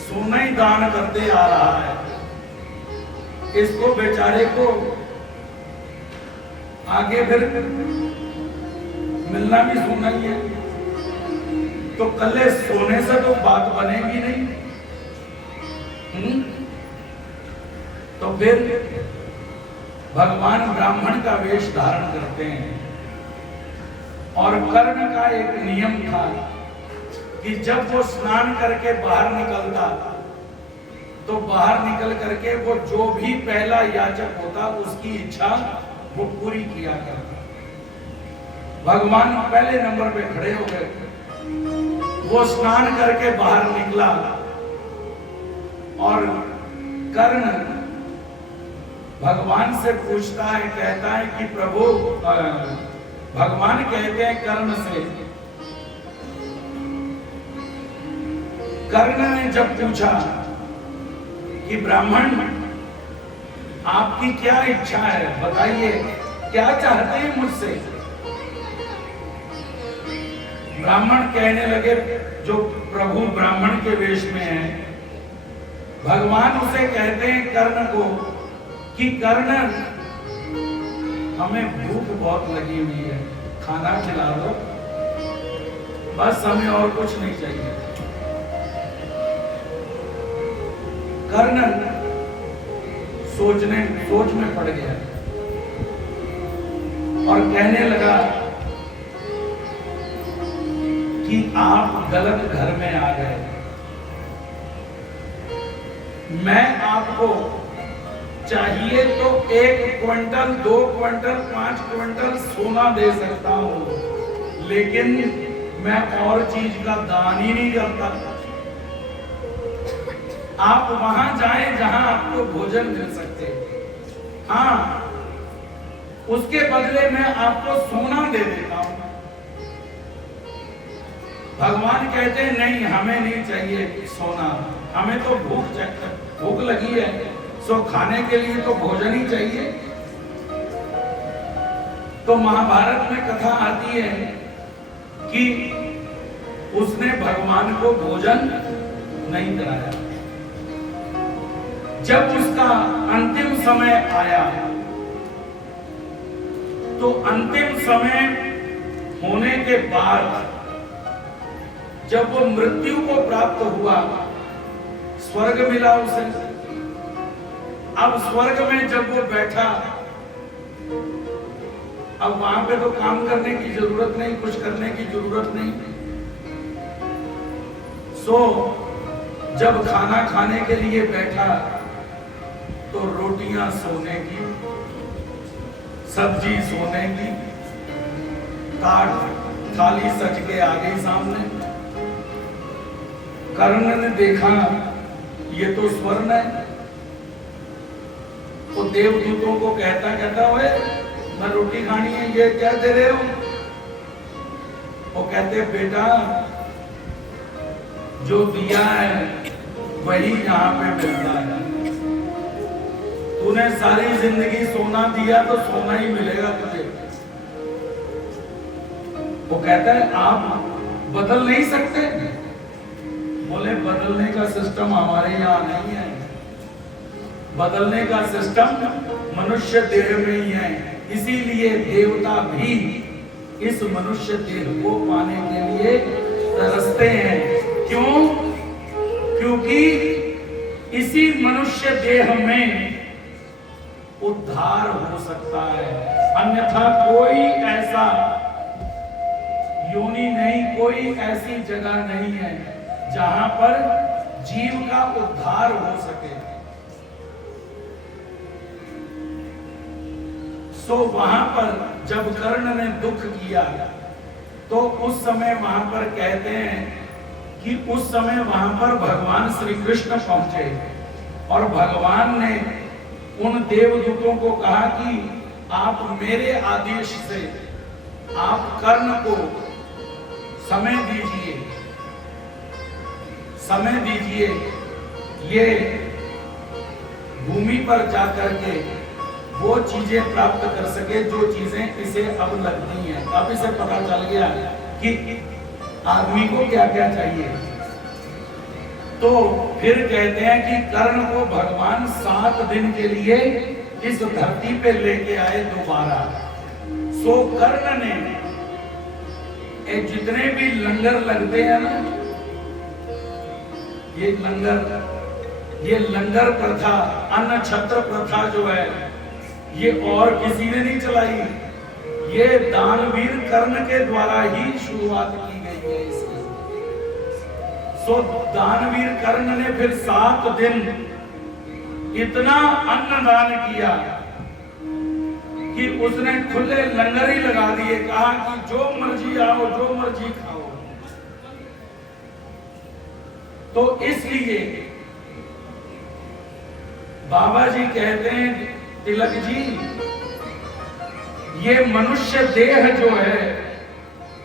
सोना ही दान करते आ रहा है, इसको बेचारे को आगे फिर मिलना भी सोना ही है, तो कल्ले सोने से तो बात बनेगी नहीं। तो फिर भगवान ब्राह्मण का वेश धारण करते हैं। और कर्ण का एक नियम था कि जब वो स्नान करके बाहर निकलता तो बाहर निकल करके वो जो भी पहला याचक होता उसकी इच्छा वो पूरी किया करता। भगवान पहले नंबर पे खड़े हो गए, वो स्नान करके बाहर निकला और कर्ण भगवान से पूछता है, कहता है कि प्रभु, भगवान कहते हैं कर्ण से, कर्ण ने जब पूछा कि ब्राह्मण आपकी क्या इच्छा है, बताइए क्या चाहते हैं मुझसे। ब्राह्मण कहने लगे, जो प्रभु ब्राह्मण के वेश में है, भगवान उसे कहते हैं कर्ण को कि कर्ण हमें भूख बहुत लगी हुई है, खाना खिला दो, बस हमें और कुछ नहीं चाहिए। कर्ण सोच में पड़ गया और कहने लगा कि आप गलत घर में आ गए। मैं आपको चाहिए तो 1 क्विंटल, 2 क्विंटल, 5 क्विंटल सोना दे सकता हूं, लेकिन मैं और चीज का दान ही नहीं करता। आप वहां जाएं जहां आपको भोजन मिल सकते, हाँ उसके बदले में आपको सोना दे देता हूं। भगवान कहते हैं नहीं, हमें नहीं चाहिए सोना, हमें तो भूख लगी है, सो खाने के लिए तो भोजन ही चाहिए। तो महाभारत में कथा आती है कि उसने भगवान को भोजन नहीं कराया। जब उसका अंतिम समय आया तो अंतिम समय होने के बाद जब वो मृत्यु को प्राप्त हुआ, स्वर्ग मिला उसे। अब स्वर्ग में जब वो बैठा, अब वहां पे तो काम करने की जरूरत नहीं, कुछ करने की जरूरत नहीं। सो जब खाना खाने के लिए बैठा तो रोटियां सोने की, सब्जी सोने की, काट थाली सज के आ गई सामने। कर्ण ने देखा ये तो स्वर्ण है, तो देवदूतों को कहता हुए मैं रोटी खानी है, ये क्या दे रहे हो? वो कहते बेटा जो दिया है वही यहाँ पे मिलता है। तूने सारी जिंदगी सोना दिया तो सोना ही मिलेगा तुझे। वो कहता है आप बदल नहीं सकते? बोले बदलने का सिस्टम हमारे यहाँ नहीं है, बदलने का सिस्टम मनुष्य देह में ही है। इसीलिए देवता भी इस मनुष्य देह को पाने के लिए तरसते हैं। क्यों? क्योंकि इसी मनुष्य देह में उद्धार हो सकता है, अन्यथा कोई ऐसा योनि नहीं, कोई ऐसी जगह नहीं है जहां पर जीव का उद्धार हो सके। सो वहां पर जब कर्ण ने दुख किया तो उस समय वहां पर कहते हैं कि उस समय वहां पर भगवान श्री कृष्ण पहुंचे और भगवान ने उन देवदूतों को कहा कि आप मेरे आदेश से आप कर्ण को समय दीजिए, समय दीजिए, ये भूमि पर जाकर के वो चीजें प्राप्त कर सके जो चीजें इसे अब लगती हैं। अब इसे पता चल गया कि आदमी को क्या क्या चाहिए। तो फिर कहते हैं कि कर्ण को भगवान 7 दिन के लिए इस धरती पे लेके आए दोबारा। सो कर्ण ने जितने भी लंगर लगते हैं ना, ये लंगर प्रथा, अन्न छत्र प्रथा जो है, ये और किसी ने नहीं चलाई, ये दानवीर कर्ण के द्वारा ही शुरुआत की गई है इसकी। सो दानवीर कर्ण ने फिर 7 दिन इतना अन्न दान किया कि उसने खुले लंगर ही लगा दिए, कहा कि जो मर्जी आओ, जो मर्जी खाओ। तो इसलिए बाबा जी कहते हैं, तिलक जी, ये मनुष्य देह जो है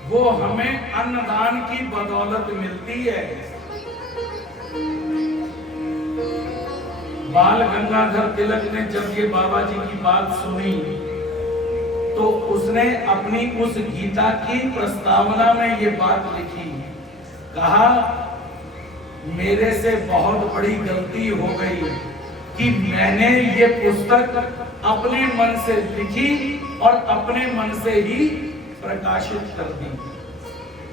वो हमें अन्नदान की बदौलत मिलती है। बाल गंगाधर तिलक ने जब ये बाबा जी की बात सुनी तो उसने अपनी उस गीता की प्रस्तावना में ये बात लिखी, कहा मेरे से बहुत बड़ी गलती हो गई कि मैंने ये पुस्तक अपने मन से लिखी और अपने मन से ही प्रकाशित कर दी।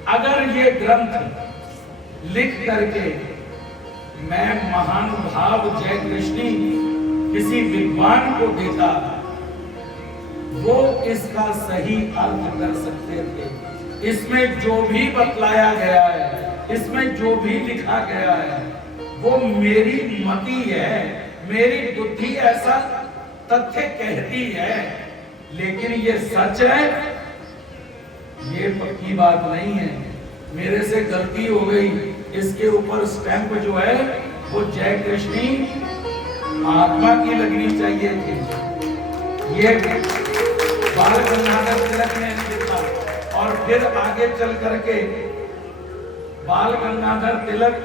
अगर ये ग्रंथ लिख करके मैं महानुभाव जय कृष्णी किसी विद्वान को देता, वो इसका सही अर्थ कर सकते थे। इसमें जो भी बतलाया गया है, इसमें जो भी लिखा गया है, वो मेरी मति है, मेरी बुद्धि ऐसा तथ्य कहती है, लेकिन ये सच है, ये पक्की बात नहीं है। मेरे से गलती हो गई, इसके ऊपर स्टैंप जो है वो जय कृष्णी आत्मा की लगनी चाहिए थी। ये बाल गंगाधर तिलक ने लिखा। और फिर आगे चल करके बाल गंगाधर तिलक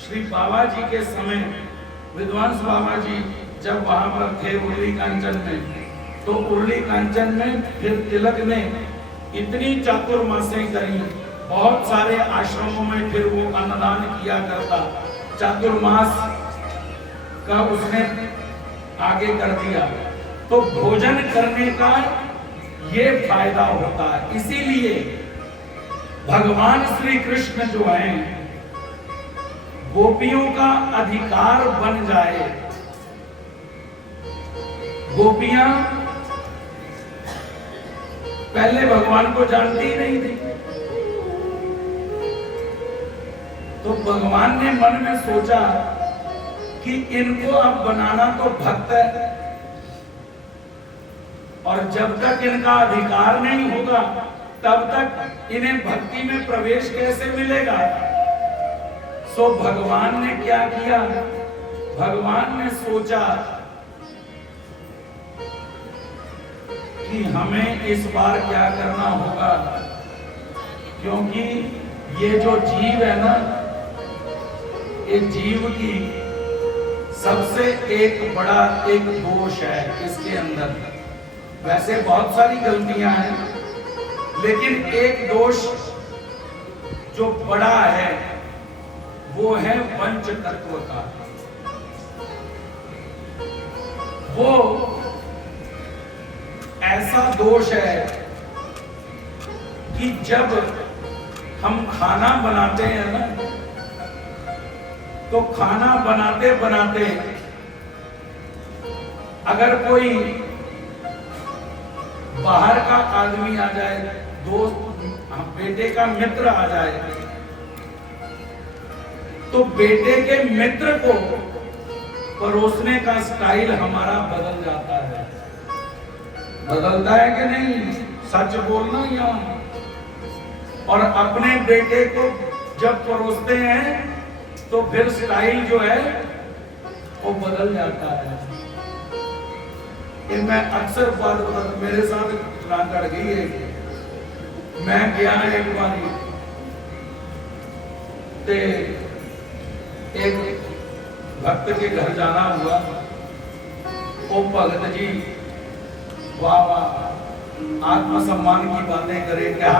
श्री बाबा जी के समय, विद्वांस बाबा जी जब वहां पर थे उर्ली कांचन में, तो उर्ली कांचन में फिर तिलक ने इतनी चातुर्मासें करी, बहुत सारे आश्रमों में फिर वो अन्नदान किया करता, चातुर्मास का उसने आगे कर दिया। तो भोजन करने का ये फायदा होता है। इसीलिए भगवान श्री कृष्ण जो हैं, गोपियों का अधिकार बन जाए। गोपियां पहले भगवान को जानती ही नहीं थी, तो भगवान ने मन में सोचा कि इनको अब बनाना तो भक्त है, और जब तक इनका अधिकार नहीं होगा तब तक इन्हें भक्ति में प्रवेश कैसे मिलेगा। सो भगवान ने क्या किया, भगवान ने सोचा कि हमें इस बार क्या करना होगा, क्योंकि ये जो जीव है ना, ये जीव की सबसे एक बड़ा एक दोष है इसके अंदर। वैसे बहुत सारी गलतियां हैं, लेकिन एक दोष जो बड़ा है वो है पंच तत्व का। वो ऐसा दोष है कि जब हम खाना बनाते हैं ना, तो खाना बनाते बनाते अगर कोई बाहर का आदमी आ जाए, दोस्त, बेटे का मित्र आ जाए, तो बेटे के मित्र को परोसने का स्टाइल हमारा बदल जाता है। बदलता है कि नहीं, सच बोलना यहाँ। और अपने बेटे को जब परोसते हैं तो फिर स्टाइल जो है वो बदल जाता है। मैं अक्सर बात बताता, मेरे साथ रात अड़ गई है। मैं गया एक बारी ते एक भक्त के घर जाना हुआ। ओ भगत जी वाह वाह, आत्मसम्मान की बातें करे, क्या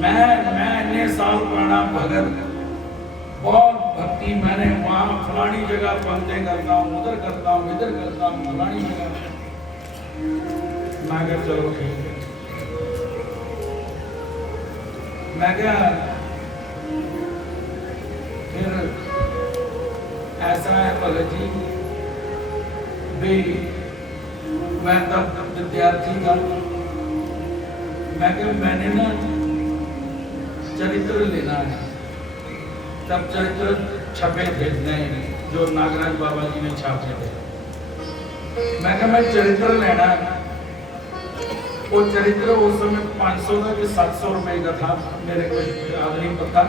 मैं इतने साल पुराना भगत, बहुत भक्ति, मैंने वहां फलानी जगह पंक्ति करता हूँ, उधर करता हूँ, इधर करता हूँ, फलानी जगह। मैं कहा चलो ठीक है। मैं क्या फिर ऐसा है भगत जी भी, मैं तब विद्यार्थी था। मैं क्या मैंने ना चरित्र लेना है, तब चरित्र छपे थे नए, जो नागराज बाबा जी ने छापे थे। मैं कहा मैं चरित्र लेना है। वो चरित्र उस समय 500 का कि 700 रुपए का था, मेरे को याद नहीं पता।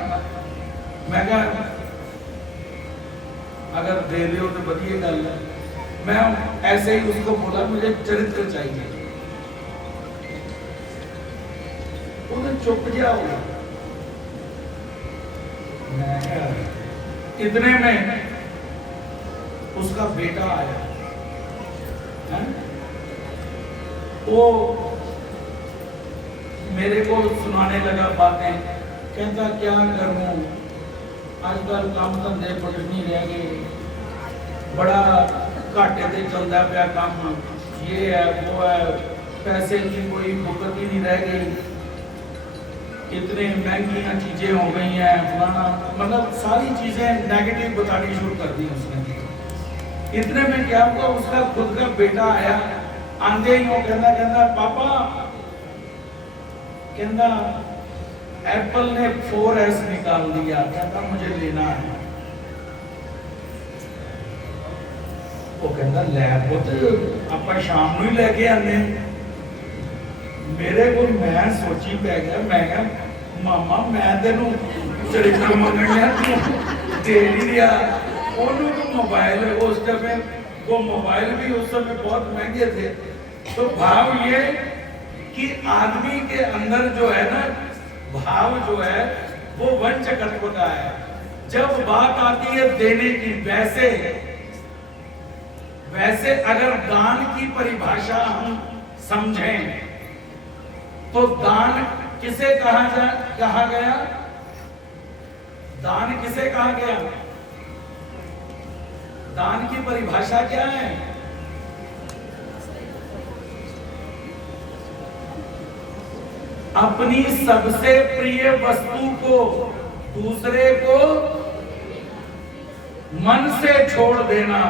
मैं कहा अगर दे रहे हो तो बढ़िया गल है। मैं ऐसे ही उसको बोला मुझे चरित्र चाहिए। उन्हें चुप जाओ। इतने में उसका बेटा आया है? वो मेरे को सुनाने लगा बातें, कहता क्या करूं, आजकल काम धंधे बड़े नहीं रह गए, बड़ा घाटे से चलता पाया काम, ये है वो है, पैसे की कोई बुकत ही नहीं रह गई, इतने महंगी चीजें हो गई हैं, फलाना, मतलब सारी चीजें नेगेटिव बतानी शुरू कर दी उसने। इतने में क्या हुआ, उसका खुद का बेटा आया, आंदे ही वो कहना पापा, कहना एप्पल ने 4S निकाल दिया, कहता मुझे लेना है। वो कहता लै पुत आप शाम ਨੂੰ ही लेके आने। मेरे को मैं सोची पै गया, मैं क्या मामा मैं तेनू चरित्र मंगनिया तू दे नहीं दिया। ओनू तो मोबाइल उस समय, वो मोबाइल भी उस समय बहुत महंगे थे। तो भाव ये कि आदमी के अंदर जो है ना, भाव जो है वो वंचकत्व का है। जब बात आती है देने की, वैसे अगर दान की परिभाषा हम समझें तो दान किसे कहा गया? दान किसे कहा गया? दान की परिभाषा क्या है? अपनी सबसे प्रिय वस्तु को दूसरे को मन से छोड़ देना,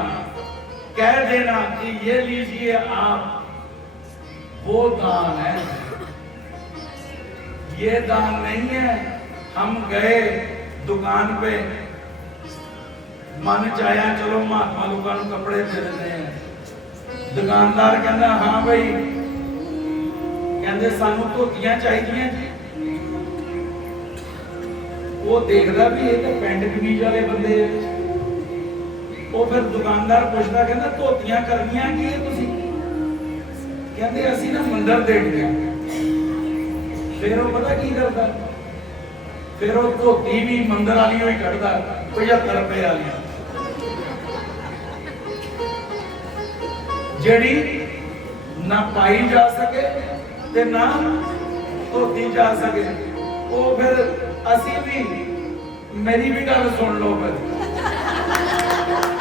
कह देना कि ये लीजिए आप, वो दान है। ये दान नहीं है हम गए दुकान पे, मन चाया चलो महात्मा लोगों को कपड़े दे देते हैं। दुकानदार कहना हाँ भाई, कहते सानू धोतियां चाहिए जी। वो देखता भी ये तो पेंट कमीज वाले बंदे। वो फिर दुकानदार पूछता, कहना धोतियां करनियां की है तुसी? कहते असी ना मंदिर देने। फिर वो पता की करता, फिर वो धोती भी मंदिर वाली ही कटता, 75 रुपए वाली, जड़ी ना पाई जा सके ते ना धोती जा सके। वो फिर असी भी, मेरी भी गल सुन लो, फिर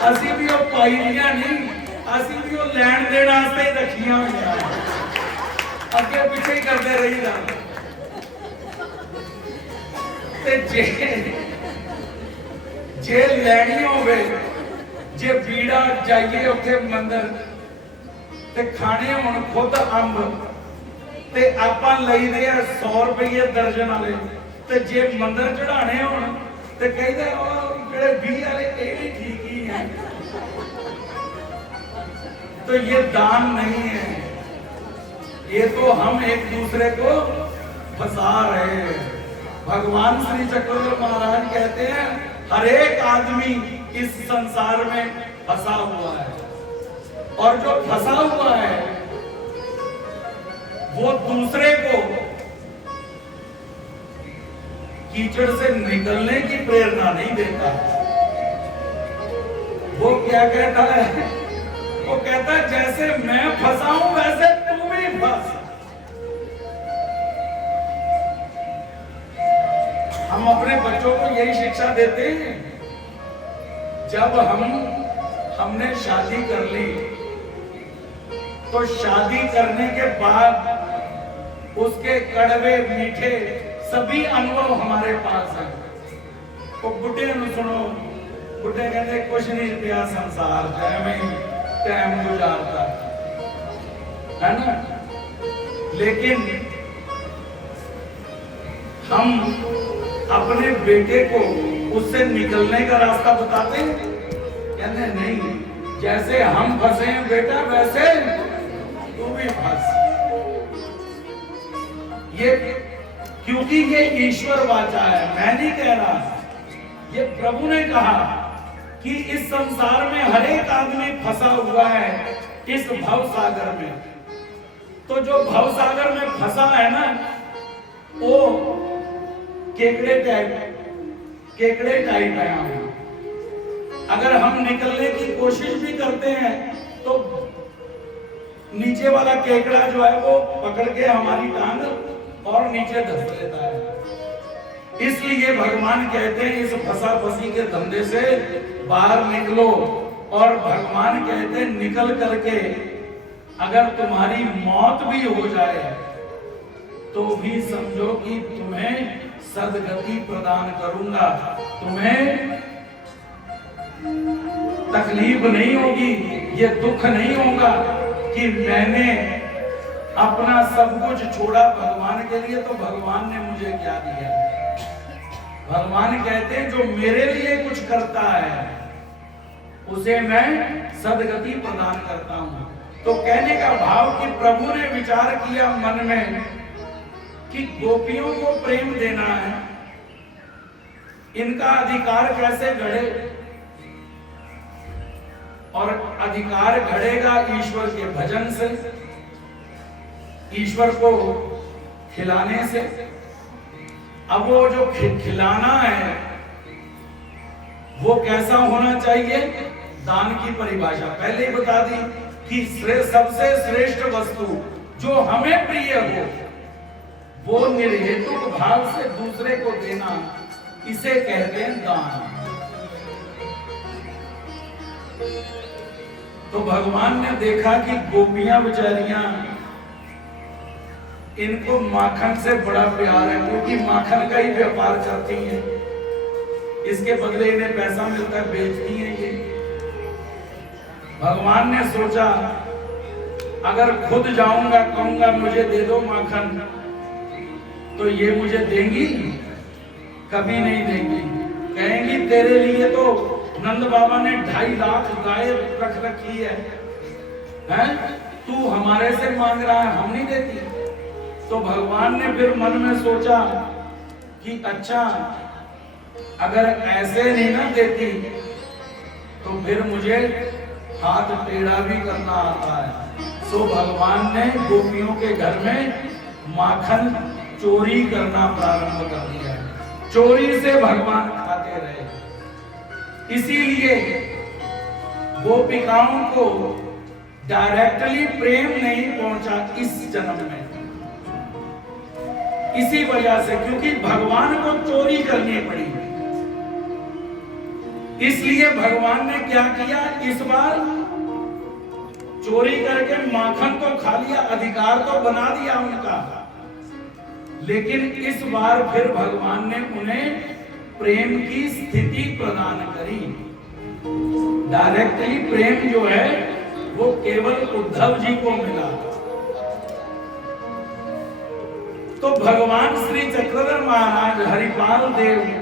असी भी वो पाई लिया नहीं, असी भी वो लैन देन वास्ते ही रखियां हुई, अगे पीछे ही करते रहीदा। जे लैनी होवे, जे बीड़ा जाइए उत्थे मंदिर ते खाने होण खुद अंब ते आपां लईदे आ 100 रुपये दर्जन वाले, ते जे मंदिर चढ़ाने होण ते कहिदा जेड़े 20 वाले ये भी ठीक ही है। तो ये दान नहीं है, ये तो हम एक दूसरे को फंसा रहे हैं। भगवान श्री चक्रधर महाराज कहते हैं हर एक आदमी इस संसार में फंसा हुआ है, और जो फंसा हुआ है वो दूसरे को कीचड़ से निकलने की प्रेरणा नहीं देता। वो क्या कहता है? वो कहता है जैसे मैं फंसा हूं वैसे तू भी फंस। हम अपने बच्चों को यही शिक्षा देते हैं। जब हमने शादी कर ली तो शादी करने के बाद उसके कड़वे मीठे सभी अनुभव हमारे पास हैं। तो बुढ़े सुनो, बुढ़े कहते कुछ नहीं पिया संसार में टाइम गुजारता है ना, लेकिन हम अपने बेटे को उससे निकलने का रास्ता बताते हैं? कहते नहीं, जैसे हम फंसे हैं बेटा वैसे तू भी फंस। ये क्योंकि ये ईश्वर वाचा है, मैं नहीं कह रहा, ये प्रभु ने कहा कि इस संसार में हर एक आदमी फंसा हुआ है इस भव सागर में। तो जो भव सागर में फंसा है ना, वो केकड़े टाइप है। अगर हम निकलने की कोशिश भी करते हैं तो नीचे वाला केकड़ा जो है वो पकड़ के हमारी टांग और नीचे धस लेता है। इसलिए भगवान कहते हैं इस फंसा फंसी के धंधे से बाहर निकलो। और भगवान कहते हैं निकल करके अगर तुम्हारी मौत भी हो जाए तो भी समझो कि तुम्हें सदगति प्रदान करूंगा, तुम्हें तकलीफ नहीं होगी, ये दुख नहीं होगा। कि मैंने अपना सब कुछ छोड़ा भगवान के लिए, तो भगवान ने मुझे क्या दिया। भगवान कहते हैं जो मेरे लिए कुछ करता है उसे मैं सदगति प्रदान करता हूं। तो कहने का भाव कि प्रभु ने विचार किया मन में कि गोपियों को प्रेम देना है, इनका अधिकार कैसे घड़े, और अधिकार घड़ेगा ईश्वर के भजन से, ईश्वर को खिलाने से। अब वो जो खिलाना है वो कैसा होना चाहिए, दान की परिभाषा पहले ही बता दी कि सबसे श्रेष्ठ वस्तु जो हमें प्रिय हो वो निर्हेतुक भाव से दूसरे को देना, इसे कहते हैं दान। तो भगवान ने देखा कि गोपियां बेचारियां, इनको माखन से बड़ा प्यार है, क्योंकि माखन का ही व्यापार करती हैं, इसके बदले इन्हें पैसा मिलता है, बेचती हैं ये। भगवान ने सोचा अगर खुद जाऊंगा कहूंगा मुझे दे दो माखन, तो ये मुझे देंगी? कभी नहीं देंगी। कहेंगी तेरे लिए तो नंद बाबा ने 2.5 लाख गाय रख रखी है, तू हमारे से मांग रहा है, हम नहीं देती। तो भगवान ने फिर मन में सोचा कि अच्छा अगर ऐसे नहीं ना देती तो फिर मुझे हाथ टेढ़ा भी करना आता है। सो भगवान ने गोपियों के घर में माखन चोरी करना प्रारंभ कर दिया। चोरी से भगवान खाते रहे। इसीलिए गोपिकाओं को डायरेक्टली प्रेम नहीं पहुंचा इस जन्म में, इसी वजह से, क्योंकि भगवान को चोरी करनी पड़ी। इसलिए भगवान ने क्या किया, इस बार चोरी करके माखन तो खा लिया, अधिकार तो बना दिया उनका, लेकिन इस बार फिर भगवान ने उन्हें प्रेम की स्थिति प्रदान करी। डायरेक्टली प्रेम जो है वो केवल उद्धव जी को मिला। तो भगवान श्री चक्रधर महाराज हरिपाल देव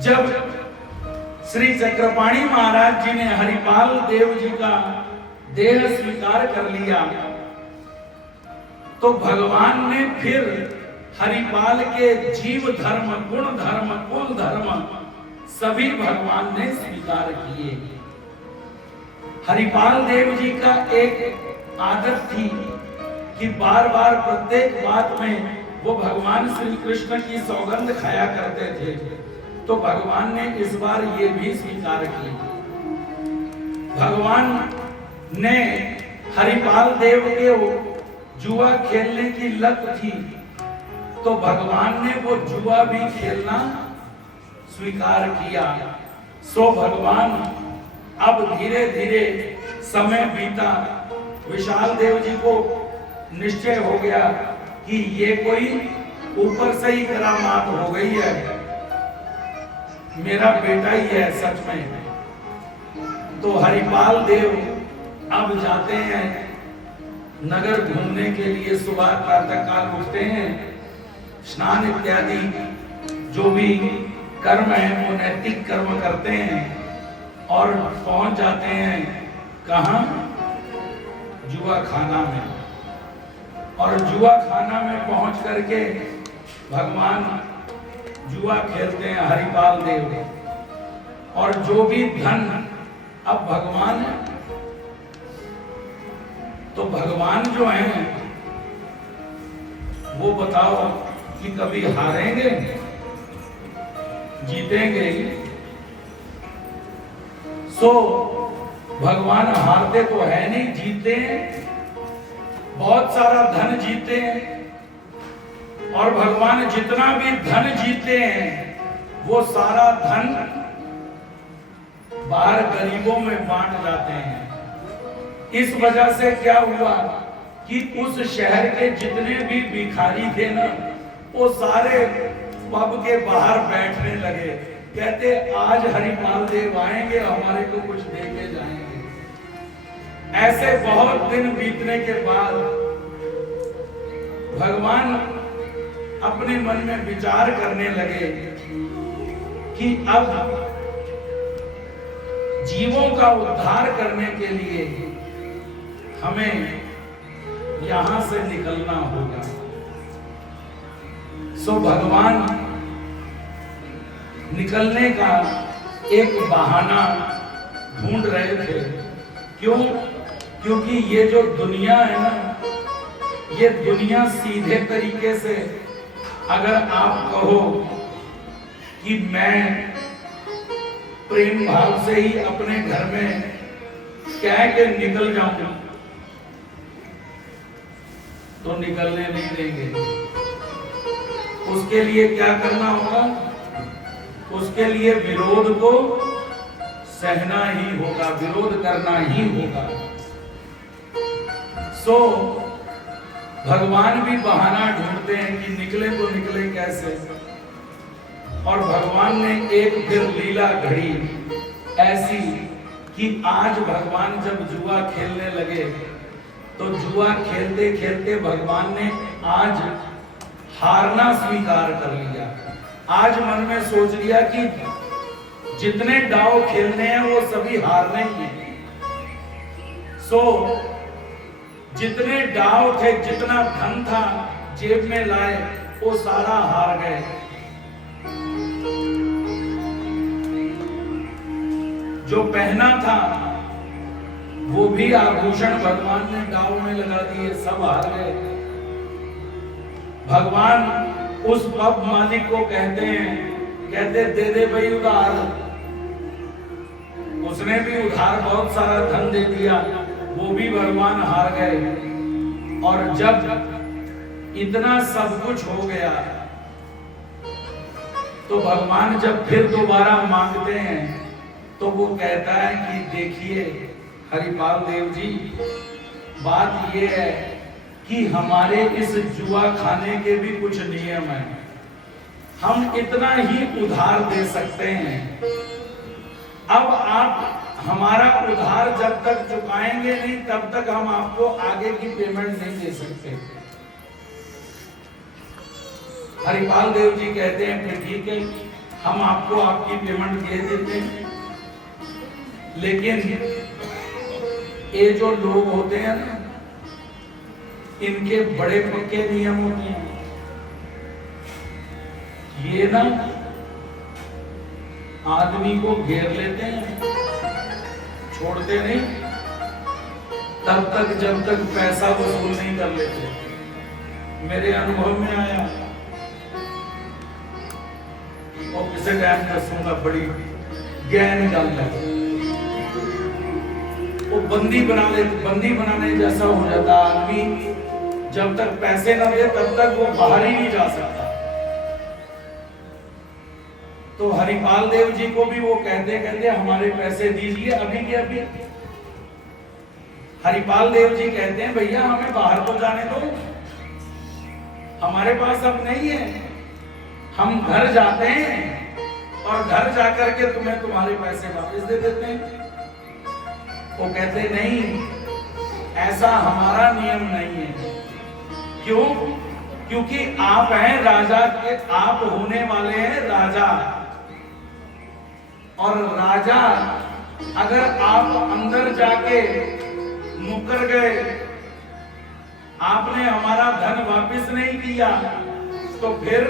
जब श्री चक्रपाणी महाराज जी ने हरिपाल देव जी का देह स्वीकार कर लिया, तो भगवान ने फिर हरिपाल के जीव धर्म, गुण धर्म, कुल धर्म सभी भगवान ने स्वीकार किए। हरिपाल देव जी का एक आदत थी कि बार बार प्रत्येक बात में वो भगवान श्री कृष्ण की सौगंध खाया करते थे। तो भगवान ने इस बार ये भी स्वीकार की। भगवान ने हरिपाल देव के जुआ खेलने की लत थी, तो भगवान ने वो जुआ भी खेलना स्वीकार किया। सो भगवान अब धीरे धीरे समय बीता, विशाल देव जी को निश्चय हो गया कि ये कोई ऊपर से ही करामात हो गई है, मेरा बेटा ही है सच में। तो हरिपाल देव अब जाते हैं नगर घूमने के लिए। सुबह प्रातः काल उठते हैं, स्नान इत्यादि जो भी कर्म है वो नैतिक कर्म करते हैं और पहुंच जाते हैं कहां, जुआ खाना में। और जुआ खाना में पहुंच करके भगवान जुआ खेलते हैं हरिपाल देव। और जो भी धन, अब भगवान, तो भगवान जो हैं वो बताओ कि कभी हारेंगे, जीतेंगे? सो भगवान हारते तो है नहीं, जीते हैं, बहुत सारा धन जीते हैं। और भगवान जितना भी धन जीते हैं वो सारा धन बाहर गरीबों में बांट जाते हैं। इस वजह से क्या हुआ कि उस शहर के जितने भी भिखारी थे ना, वो सारे पब के बाहर बैठने लगे, कहते आज हरिपाल देव आएंगे, हमारे को कुछ दे के जाएंगे। ऐसे बहुत दिन बीतने के बाद भगवान अपने मन में विचार करने लगे कि अब जीवों का उद्धार करने के लिए हमें यहां से निकलना होगा। सो भगवान निकलने का एक बहाना ढूंढ रहे थे। क्यों? क्योंकि ये जो दुनिया है ना, ये दुनिया सीधे तरीके से अगर आप कहो कि मैं प्रेम भाव से ही अपने घर में कह के निकल जाऊं तो निकलने नहीं देंगे। उसके लिए क्या करना होगा? उसके लिए विरोध को सहना ही होगा, विरोध करना ही होगा। सो भगवान भी बहाना ढूंढते हैं कि निकले तो निकले कैसे। और भगवान ने एक फिर लीला घड़ी ऐसी कि आज भगवान जब जुआ खेलने लगे तो जुआ खेलते खेलते भगवान ने आज हारना स्वीकार कर लिया। आज मन में सोच लिया कि जितने दांव खेलने हैं वो सभी हारने ही हैं। सो जितने दांव थे, जितना धन था जेब में लाए, वो सारा हार गए। जो पहना था वो भी आभूषण भगवान ने दांव में लगा दिए, सब हार गए। भगवान उस पब मालिक को कहते दे दे भाई उधार। उसने भी उधार बहुत सारा धन दे दिया, वो भी भगवान हार गए। और जब इतना सब कुछ हो गया तो भगवान जब फिर दोबारा मांगते हैं तो वो कहता है कि देखिए हरिपाल देव जी, बात ये है कि हमारे इस जुआ खाने के भी कुछ नियम हैं। हम इतना ही उधार दे सकते हैं। अब आप हमारा उधार जब तक चुकाएंगे नहीं तब तक हम आपको आगे की पेमेंट नहीं दे सकते। हरिपाल देव जी कहते हैं कि ठीक है, हम आपको आपकी पेमेंट दे देते हैं, लेकिन ये जो लोग होते हैं ना, इनके बड़े पक्के नियम होते हैं। ये ना आदमी को घेर लेते हैं, छोड़ते नहीं तब तक जब तक पैसा वसूल नहीं कर लेते। मेरे अनुभव में आया और किसी टाइम दसूंगा, बड़ी गहन गल है। वो बंदी बनाने जैसा हो जाता आदमी। जब तक पैसे न दे तब तक वो बाहर ही नहीं जा सकता। तो हरिपाल देव जी को भी वो कहते हमारे पैसे दीजिए अभी के अभी। हरिपाल देव जी कहते हैं भैया हमें बाहर तो जाने दो, हमारे पास अब नहीं है। हम घर जाते हैं और घर जाकर के तुम्हें तुम्हारे पैसे वापस दे देते हैं। वो कहते नहीं, ऐसा हमारा नियम नहीं है। क्यों? क्योंकि आप हैं राजा के, आप होने वाले हैं राजा। और राजा अगर आप अंदर जाके मुकर गए, आपने हमारा धन वापस नहीं किया, तो फिर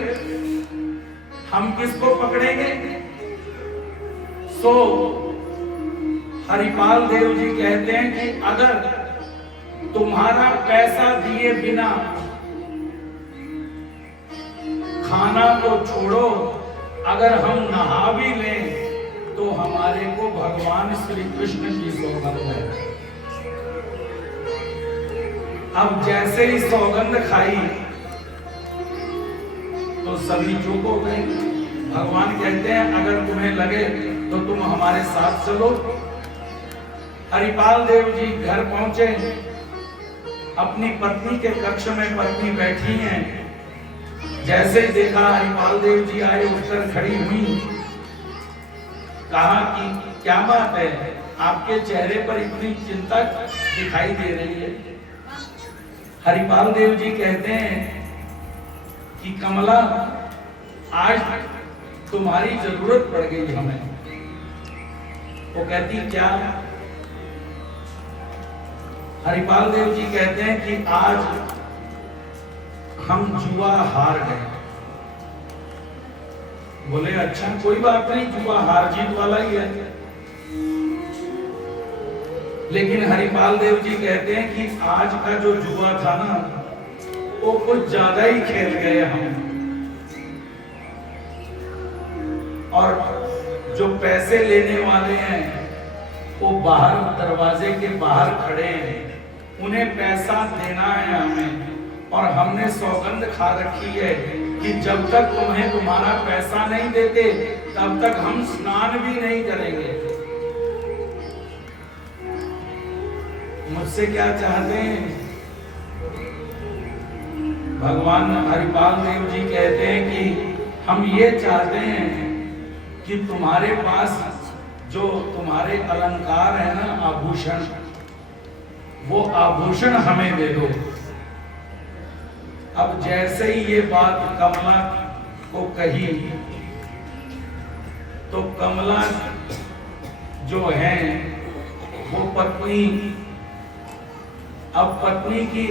हम किसको पकड़ेंगे? सो हरिपाल देव जी कहते हैं कि अगर तुम्हारा पैसा दिए बिना खाना तो छोड़ो, अगर हम नहा भी लें तो हमारे को भगवान श्री कृष्ण की सौगंध है। अब जैसे ही सौगंध खाई तो सभी चुप हो गए। भगवान कहते हैं अगर तुम्हें लगे तो तुम हमारे साथ चलो। हरिपाल देव जी घर पहुंचे, अपनी पत्नी के कक्ष में पत्नी बैठी हैं। जैसे ही देखा हरिपाल देव जी आए, उठकर खड़ी हुई, कहा कि क्या बात है? आपके चेहरे पर इतनी चिंता दिखाई दे रही है? हरिपाल देव जी कहते हैं कि कमला, आज तुम्हारी जरूरत पड़ गई हमें। वो कहती क्या? हरिपाल देव जी कहते हैं कि आज हम जुआ हार गए। बोले अच्छा कोई बात नहीं, जुआ हार जीत वाला ही है। लेकिन हरिपाल देव जी कहते हैं कि आज का जो जुआ था ना, वो कुछ ज्यादा ही खेल गए हम। और जो पैसे लेने वाले हैं वो बाहर दरवाजे के बाहर खड़े हैं, उन्हें पैसा देना है हमें। और हमने सौगंध खा रखी है कि जब तक तुम्हें तुम्हारा पैसा नहीं देते तब तक हम स्नान भी नहीं करेंगे। मुझसे क्या चाहते हैं? भगवान हरिपाल देव जी कहते हैं कि हम ये चाहते हैं कि तुम्हारे पास जो तुम्हारे अलंकार है ना, आभूषण, वो आभूषण हमें दे दो। अब जैसे ही ये बात कमला को कही तो कमला जो है वो पत्नी, अब पत्नी की,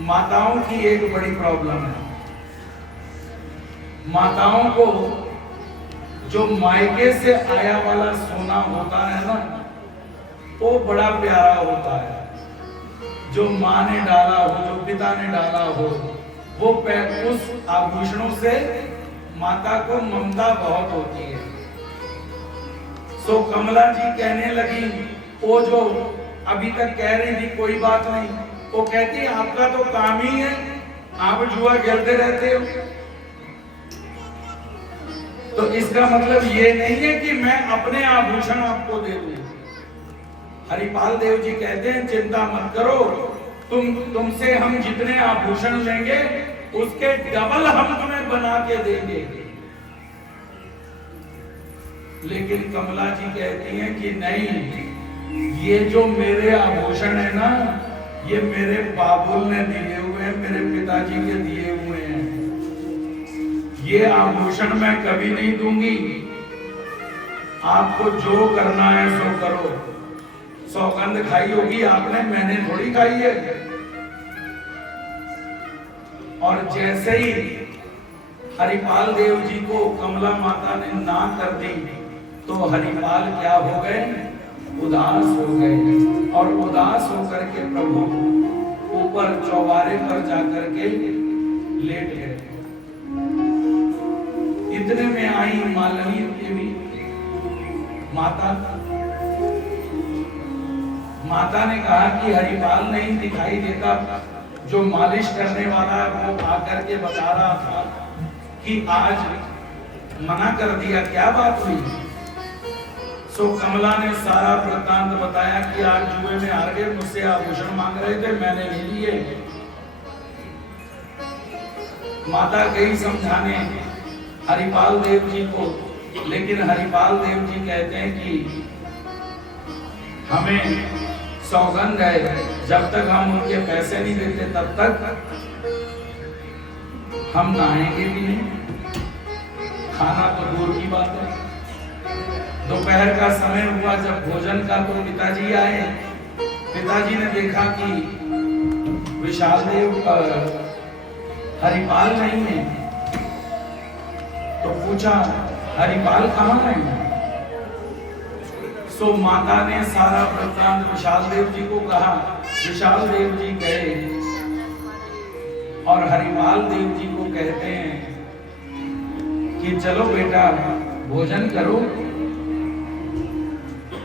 माताओं की एक बड़ी प्रॉब्लम है। माताओं को जो मायके से आया वाला सोना होता है ना, वो बड़ा प्यारा होता है। जो माँ ने डाला हो, जो पिता ने डाला हो, वो उस आभूषणों से माता को ममता बहुत होती है। सो कमला जी कहने लगी, वो जो अभी तक कह रही थी कोई बात नहीं, वो कहती आपका तो काम ही है, आप जुआ खेलते रहते हो। तो इसका मतलब ये नहीं है कि मैं अपने आभूषण आपको दे दूं। हरिपाल देव जी कहते हैं चिंता मत करो, तुमसे हम जितने आभूषण लेंगे उसके डबल हम तुम्हें बना के देंगे। लेकिन कमला जी कहती हैं कि नहीं, ये जो मेरे आभूषण है ना, ये मेरे बाबुल ने दिए हुए हैं, मेरे पिताजी के दिए हुए हैं। ये आभूषण मैं कभी नहीं दूंगी। आपको जो करना है सो करो। सौगंध खाई होगी आपने, मैंने थोड़ी खाई है। और जैसे ही हरिपाल देव जी को कमला माता ने ना कर दी तो हरिपाल क्या हो गए? उदास हो गए। और उदास होकर के प्रभु ऊपर चौबारे पर जाकर के लेट गए। इतने में आई मालवी देवी माता। माता ने कहा कि हरिपाल नहीं दिखाई देता, जो मालिश करने वाला है वो आकर के बता रहा था कि आज मना कर दिया, क्या बात हुई? सो कमला ने सारा वृत्तांत बताया कि आज जुए में हार गए, मुझसे आभूषण मांग रहे थे, मैंने नहीं लिए। माता गई समझाने हरिपाल देव जी को, लेकिन हरिपाल देव जी कहते हैं कि हमें सौगंध है, जब तक हम उनके पैसे नहीं देते तब तक हम नहाएंगे भी नहीं। खाना तो दूर की बात है। दोपहर का समय हुआ जब भोजन का, तो पिताजी आए। पिताजी ने देखा कि विशाल देव हरिपाल नहीं है, तो पूछा हरिपाल कहाँ है? सो माता ने सारा वृत्तांत विशाल देव जी को कहा। विशाल देव जी गए और हरिपाल देव जी को कहते हैं कि चलो बेटा भोजन करो।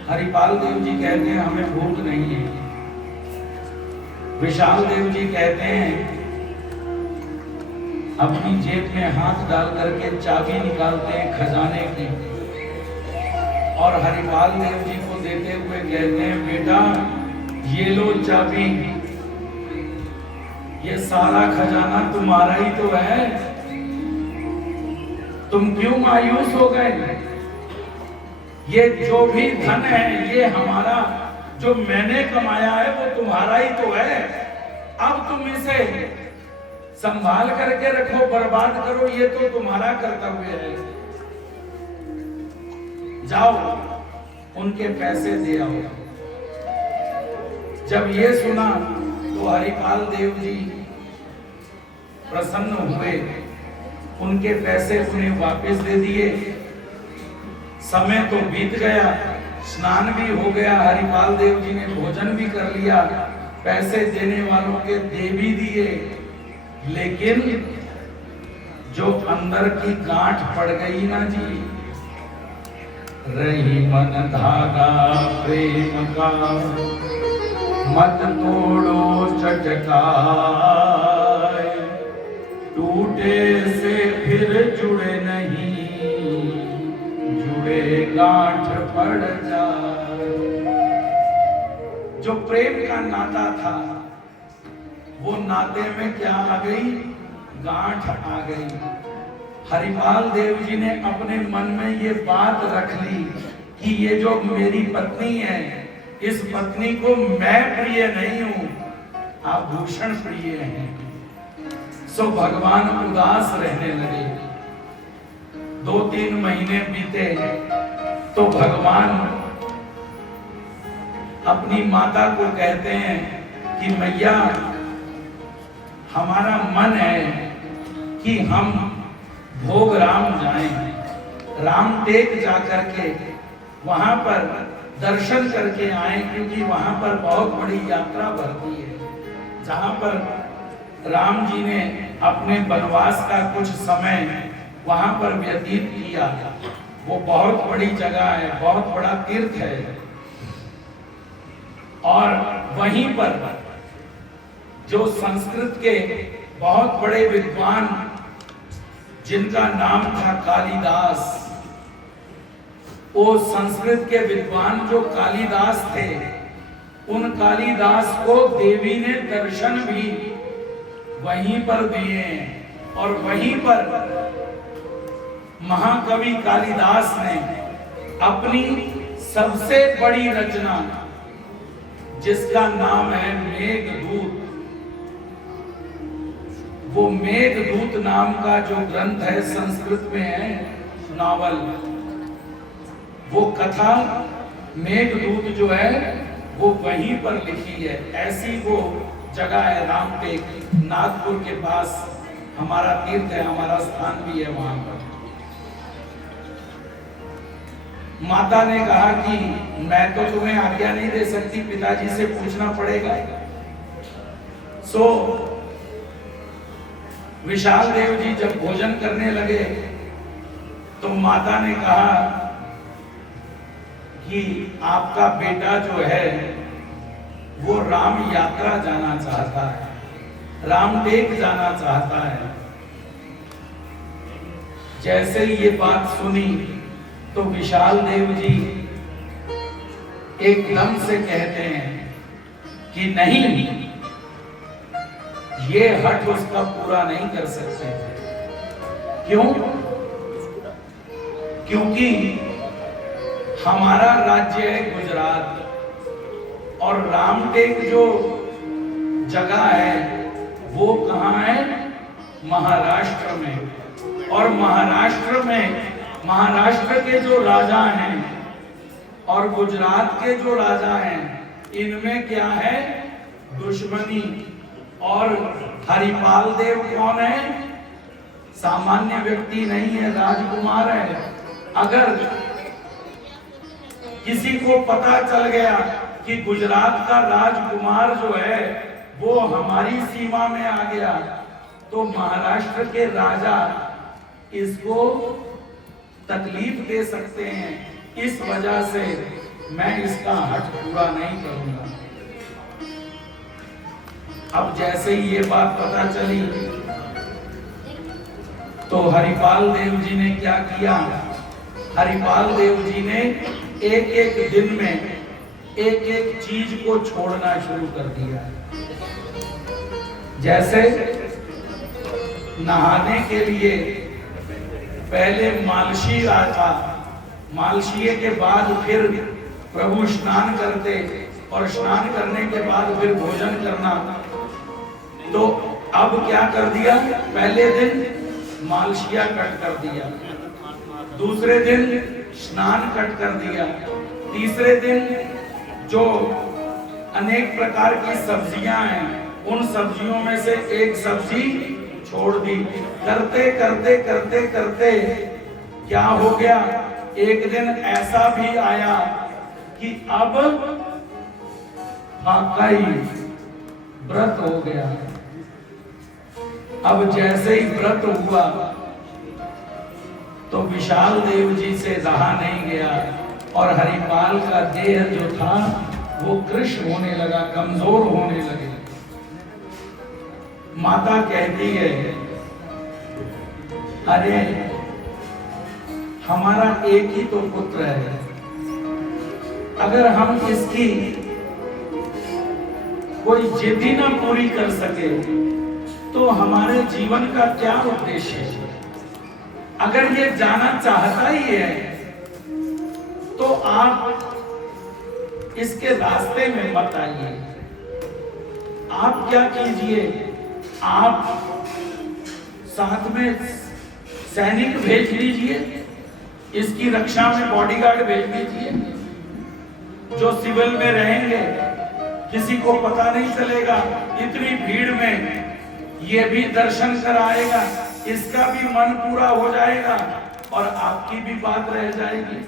हरिपाल देव जी कहते हैं हमें भूख नहीं है। विशाल देव जी कहते हैं, अपनी जेब में हाथ डाल करके चाबी निकालते हैं खजाने की, और हरिपाल देव जी को देते हुए कहते हैं बेटा ये लो चाबी, ये सारा खजाना तुम्हारा ही तो है, तुम क्यों मायूस हो गए? ये जो भी धन है ये हमारा, जो मैंने कमाया है वो तुम्हारा ही तो है। अब तुम इसे संभाल करके रखो, बर्बाद करो, ये तो तुम्हारा कर्तव्य है। जाओ उनके पैसे दे आओ। जब ये सुना तो हरिपाल देव जी प्रसन्न हुए, उनके पैसे उन्हें वापस दे दिए। समय तो बीत गया, स्नान भी हो गया, हरिपाल देव जी ने भोजन भी कर लिया, पैसे देने वालों के दे भी दिए, लेकिन जो अंदर की गांठ पड़ गई ना जी, रही मन धागा प्रेम का, मत तोड़ो चटकाए, टूटे से फिर जुड़े नहीं, जुड़े गांठ पड़ जाए। जो प्रेम का नाता था वो नाते में क्या आ गई, गांठ आ गई। हरिपाल देव जी ने अपने मन में ये बात रख ली कि ये जो मेरी पत्नी है, इस पत्नी को मैं प्रिय नहीं हूं, आभूषण प्रिय हैं। सो भगवान उदास रहने लगे। 2-3 महीने बीते तो भगवान अपनी माता को कहते हैं कि मैया, हमारा मन है कि हम भोग राम जाएं, राम टेक जाकर के वहां पर दर्शन करके आए, क्योंकि वहां पर बहुत बड़ी यात्रा भरती है, जहां पर राम जी ने अपने वनवास का कुछ समय वहां पर व्यतीत किया। वो बहुत बड़ी जगह है, बहुत बड़ा तीर्थ है। और वहीं पर जो संस्कृत के बहुत बड़े विद्वान, जिनका नाम था कालिदास, वो संस्कृत के विद्वान जो कालिदास थे, उन कालिदास को देवी ने दर्शन भी वहीं पर दिए। और वहीं पर महाकवि कालिदास ने अपनी सबसे बड़ी रचना, जिसका नाम है मेघदूत, वो मेघदूत नाम का जो ग्रंथ है, संस्कृत में है नावल, वो कथा मेघदूत जो है वो वहीं पर लिखी है। ऐसी वो जगह है रामटेक, नागपुर के पास हमारा तीर्थ है, हमारा स्थान भी है वहां पर। माता ने कहा कि मैं तो तुम्हें आज्ञा नहीं दे सकती, पिताजी से पूछना पड़ेगा। सो विशाल देव जी जब भोजन करने लगे तो माता ने कहा कि आपका बेटा जो है वो राम यात्रा जाना चाहता है, रामटेक जाना चाहता है। जैसे ही ये बात सुनी तो विशाल देव जी एकदम से कहते हैं कि नहीं, ये हट उसका पूरा नहीं कर सकते। क्यों? क्योंकि हमारा राज्य है गुजरात, और रामटेक जो जगह है वो कहाँ है? महाराष्ट्र में। और महाराष्ट्र में, महाराष्ट्र के जो राजा हैं और गुजरात के जो राजा हैं, इनमें क्या है? दुश्मनी। और हरिपाल देव कौन है? सामान्य व्यक्ति नहीं है, राजकुमार है। अगर किसी को पता चल गया कि गुजरात का राजकुमार जो है वो हमारी सीमा में आ गया, तो महाराष्ट्र के राजा इसको तकलीफ दे सकते हैं। इस वजह से मैं इसका हट पूरा नहीं करूंगा। अब जैसे ही ये बात पता चली तो हरिपाल देव जी ने क्या किया? हरिपाल देव जी ने एक एक दिन में एक एक चीज को छोड़ना शुरू कर दिया। जैसे नहाने के लिए पहले मालशी आता, मालशीए के बाद फिर प्रभु स्नान करते और स्नान करने के बाद फिर भोजन करना। तो अब क्या कर दिया, पहले दिन मालशिया कट कर दिया, दूसरे दिन स्नान कट कर दिया, तीसरे दिन जो अनेक प्रकार की सब्जियां हैं उन सब्जियों में से एक सब्जी छोड़ दी। करते करते करते करते क्या हो गया, एक दिन ऐसा भी आया कि अब वाकई व्रत हो गया। अब जैसे ही व्रत हुआ तो विशाल देव जी से रहा नहीं गया और हरिपाल का देह जो था वो कृष्ण होने लगा, कमजोर होने लगे। माता कहती है, अरे हमारा एक ही तो पुत्र है, अगर हम इसकी कोई जिद ही ना पूरी कर सके तो हमारे जीवन का क्या उद्देश्य है। अगर ये जाना चाहता ही है तो आप इसके रास्ते में मत आइए। आप क्या कीजिए, आप साथ में सैनिक भेज लीजिए, इसकी रक्षा में बॉडीगार्ड भेज दीजिए, जो सिविल में रहेंगे, किसी को पता नहीं चलेगा। इतनी भीड़ में ये भी दर्शन कराएगा, इसका भी मन पूरा हो जाएगा और आपकी भी बात रह जाएगी।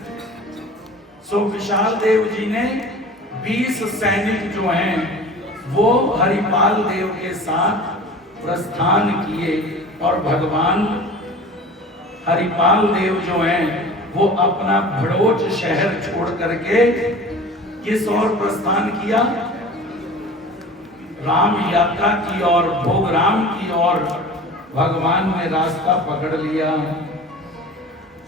सो विशाल देव जी ने 20 सैनिक जो हैं वो हरिपाल देव के साथ प्रस्थान किए और भगवान हरिपाल देव जो हैं वो अपना भड़ोच शहर छोड़ करके किस ओर प्रस्थान किया, राम यात्रा की ओर, भोगराम की ओर भगवान ने रास्ता पकड़ लिया।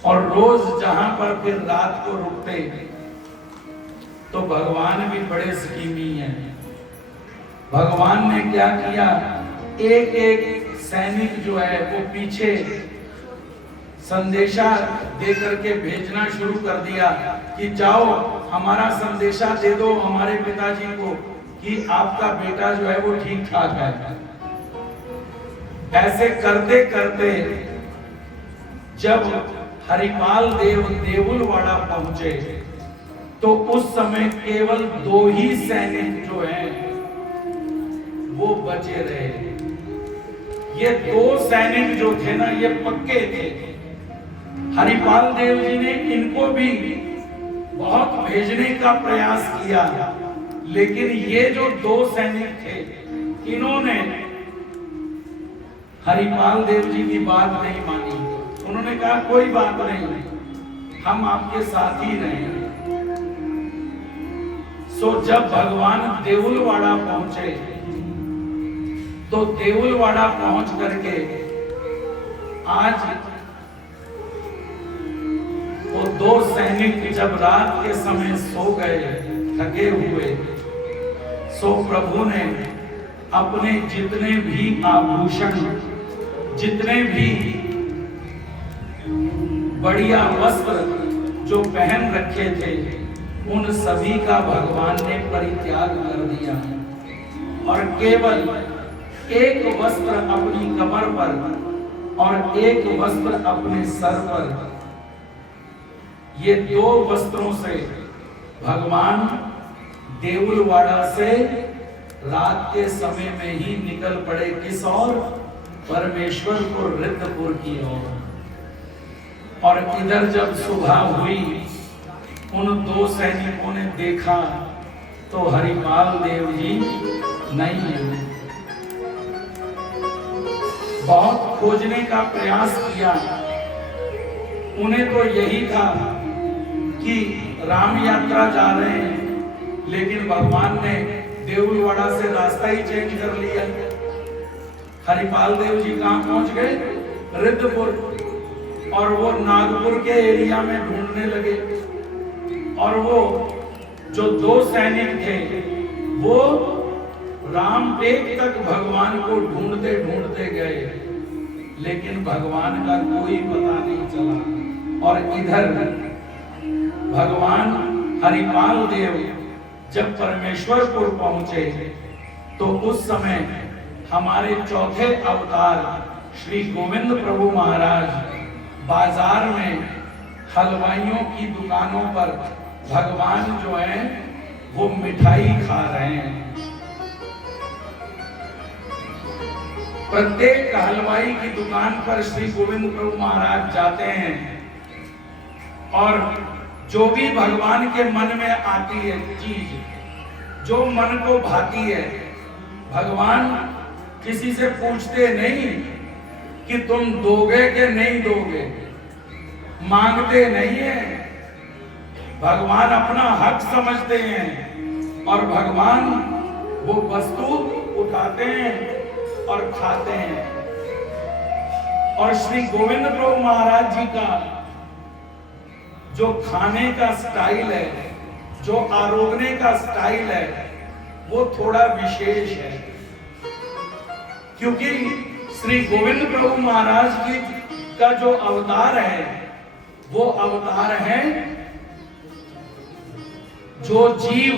और रोज जहां पर फिर रात को रुकते तो भगवान भी बड़े स्कीमी हैं। भगवान ने क्या किया, एक एक सैनिक जो है वो पीछे संदेशा दे करके भेजना शुरू कर दिया कि जाओ हमारा संदेशा दे दो हमारे पिताजी को कि आपका बेटा जो है वो ठीक ठाक है। ऐसे करते करते जब हरिपाल देव देउलवाड़ा पहुंचे तो उस समय केवल 2 ही सैनिक जो हैं वो बचे रहे। ये 2 सैनिक जो थे ना ये पक्के थे। हरिपाल देव जी ने इनको भी बहुत भेजने का प्रयास किया, लेकिन ये जो 2 सैनिक थे इन्होंने हरिपाल देव जी की बात नहीं मानी। उन्होंने कहा कोई बात नहीं, हम आपके साथ ही रहेंगे। सो जब भगवान देउलवाड़ा पहुंचे तो देउलवाड़ा पहुंच करके आज वो 2 सैनिक जब रात के समय सो गए थके हुए, सो प्रभु ने अपने जितने भी आभूषण, जितने भी बढ़िया वस्त्र जो पहन रखे थे उन सभी का भगवान ने परित्याग कर दिया और केवल एक वस्त्र अपनी कमर पर और एक वस्त्र अपने सर पर, ये 2 वस्त्रों से भगवान देउलवाड़ा से रात के समय में ही निकल पड़े किस ओर, परमेश्वर को रिद्धपुर की ओर। और इधर जब सुबह हुई उन 2 सैनिकों ने देखा तो हरिपाल देव जी नहीं है। बहुत खोजने का प्रयास किया, उन्हें तो यही था कि राम यात्रा जा रहे हैं, लेकिन भगवान ने देउलवाड़ा से रास्ता ही चेंज कर लिया। हरिपाल देव जी कहां पहुंच गए, रिद्धपुर, और वो नागपुर के एरिया में ढूंढने लगे। और वो जो 2 सैनिक थे वो रामटेक तक भगवान को ढूंढते ढूंढते गए, लेकिन भगवान का कोई पता नहीं चला। और इधर भगवान हरिपाल देव जब परमेश्वरपुर पहुंचे तो उस समय हमारे चौथे अवतार श्री गोविंद प्रभु महाराज बाजार में हलवाइयों की दुकानों पर भगवान जो है वो मिठाई खा रहे हैं। प्रत्येक हलवाई की दुकान पर श्री गोविंद प्रभु महाराज जाते हैं और जो भी भगवान के मन में आती है चीज, जो मन को भाती है, भगवान किसी से पूछते नहीं कि तुम दोगे कि नहीं दोगे, मांगते नहीं है। भगवान अपना हक समझते हैं और भगवान वो वस्तु उठाते हैं और खाते हैं। और श्री गोविंद प्रभु महाराज जी का जो खाने का स्टाइल है, जो आरोगने का स्टाइल है, वो थोड़ा विशेष है, क्योंकि श्री गोविंद प्रभु महाराज जी का जो अवतार है वो अवतार है जो जीव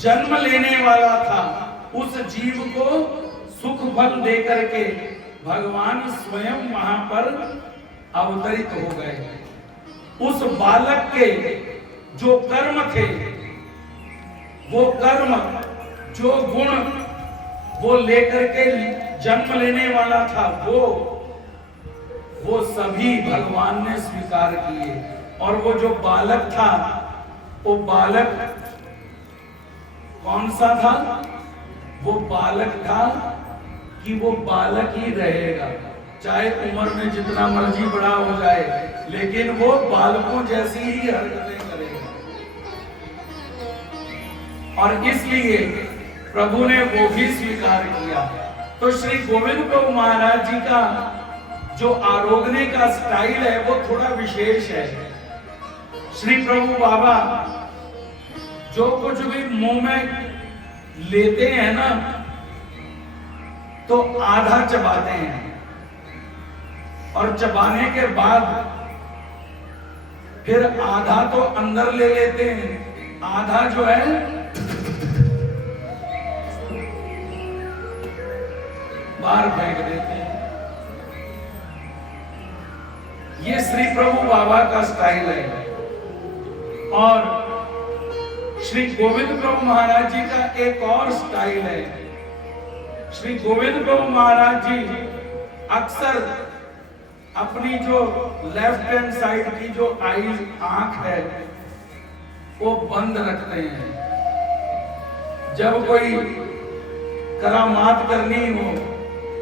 जन्म लेने वाला था, उस जीव को सुख फल दे करके भगवान स्वयं वहां पर अवतरित हो गए। उस बालक के जो कर्म थे, वो कर्म, जो गुण वो लेकर के जन्म लेने वाला था, वो सभी भगवान ने स्वीकार किए। और वो जो बालक था, वो बालक कौन सा था? वो बालक था कि वो बालक ही रहेगा, चाहे उम्र में जितना मर्जी बड़ा हो जाए, लेकिन वो बालकों जैसी ही हरकतें करेगा। और इसलिए प्रभु ने वो भी स्वीकार किया। तो श्री गोविंद प्रभु महाराज जी का जो आरोगने का स्टाइल है वो थोड़ा विशेष है। श्री प्रभु बाबा जो कुछ भी मुंह में लेते हैं ना, तो आधा चबाते हैं और चबाने के बाद फिर आधा तो अंदर ले लेते हैं, आधा जो है बाहर फेंक देते हैं। ये श्री प्रभु बाबा का स्टाइल है। और श्री गोविंद प्रभु महाराज जी का एक और स्टाइल है। श्री गोविंद प्रभु महाराज जी अक्सर अपनी जो लेफ्ट हैंड साइड की जो आंख है वो बंद रखते हैं। जब कोई करामात करनी हो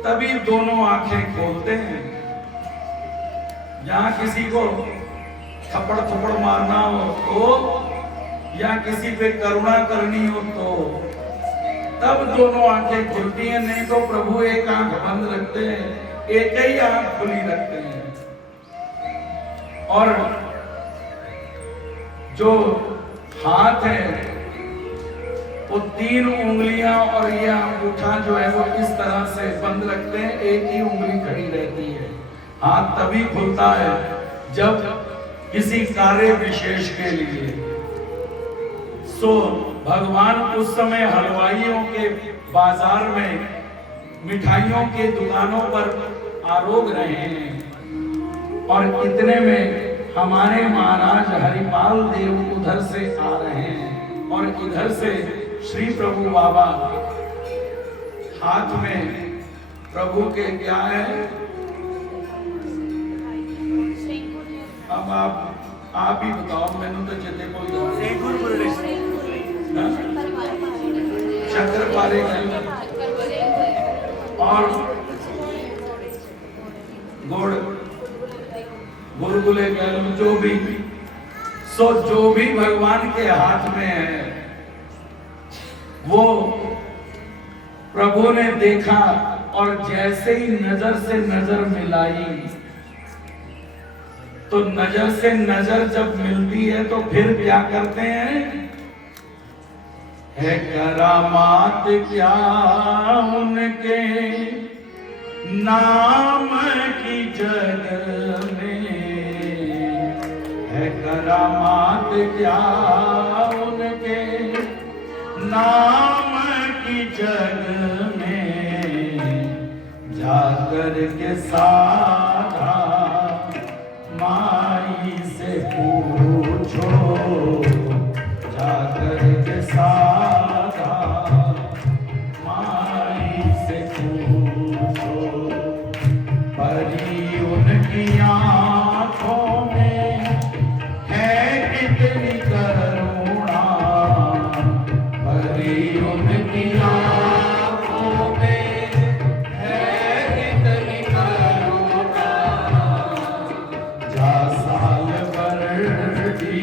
तभी दोनों आंखें खोलते हैं। जहां किसी को थप्पड़ थप्पड़ मारना हो तो, या किसी पे करुणा करनी हो तो तब दोनों आंखें खुलती हैं, नहीं तो प्रभु एक आंख बंद रखते हैं, एक ही आंख खुली रखते हैं। और जो हाथ है वो 3 उंगलियां और ये अंगूठा जो है वो इस तरह से बंद रखते हैं, एक ही उंगली खड़ी रहती है। हाथ तभी खुलता है जब किसी कार्य विशेष के लिए। सो भगवान उस समय हलवाइयों के बाजार में मिठाइयों के दुकानों पर आरोग रहे हैं और इतने में हमारे महाराज हरिपाल देव उधर से आ रहे हैं और इधर से श्री प्रभु बाबा हाथ में प्रभु के क्या है, अब आप ही बताओ, मैंने तो जितने कोई शक्कर पारे और गुड़ गुलगुले कह लो, जो भी सो जो भी भगवान के हाथ में है वो प्रभु ने देखा और जैसे ही नजर से नजर मिलाई तो नजर से नजर जब मिलती है तो फिर क्या करते हैं? है करामात क्या उनके नाम की जग में, है करामात क्या उनके नाम की जग में जाकर के साधा माई से पूछो, जाकर के साधा माई से पूछो। परी उनकी आंखों में है कितनी करुणा, परी उनकी आंखों में है कितनी करुणा। जा साल भर के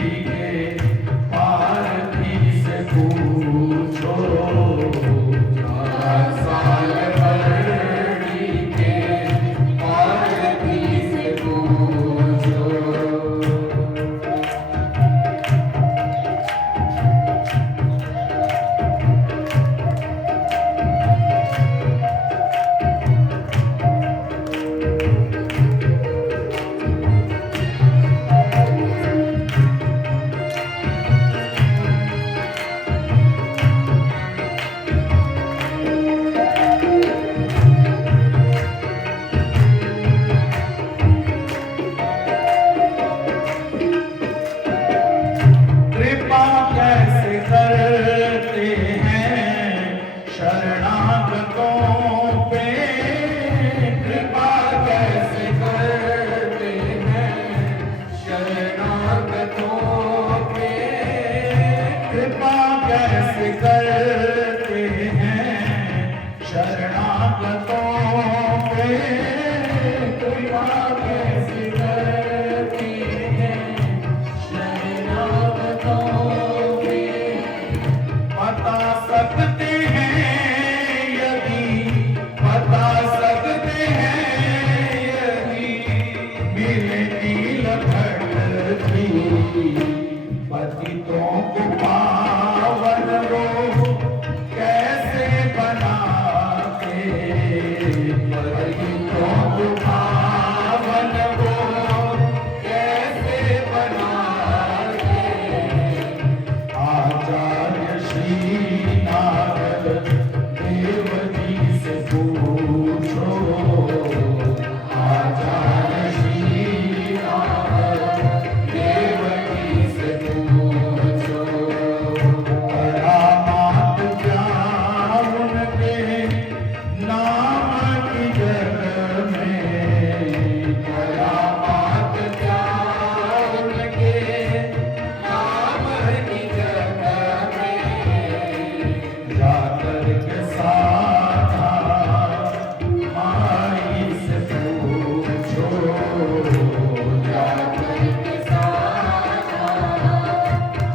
पारधी से पूछो, जा साल भर के पारधी से पूछो। कृपा कैसे करते हैं शरणागतों पे, कृपा कैसे करते हैं शरणागतों पे, कृपा कैसे करते हैं शरणागतों पे, कृपा कैसे करते हैं शरणागतों पे। बता सकते हैं यदि, बता सकते हैं यदि मिलती लखड़ती पतितों को पावन वो कैसे बनाते, पतितों को पावन वो कैसे बनाते। आचार्य श्री नारद देव जी से पूछो, आचार्य श्री नारद देव जी से पूछो। करामात क्या उनके नाम की जग में, करामात क्या उनके नाम की जग में जाकर के साधा माई से पूछो, जाकर के साधा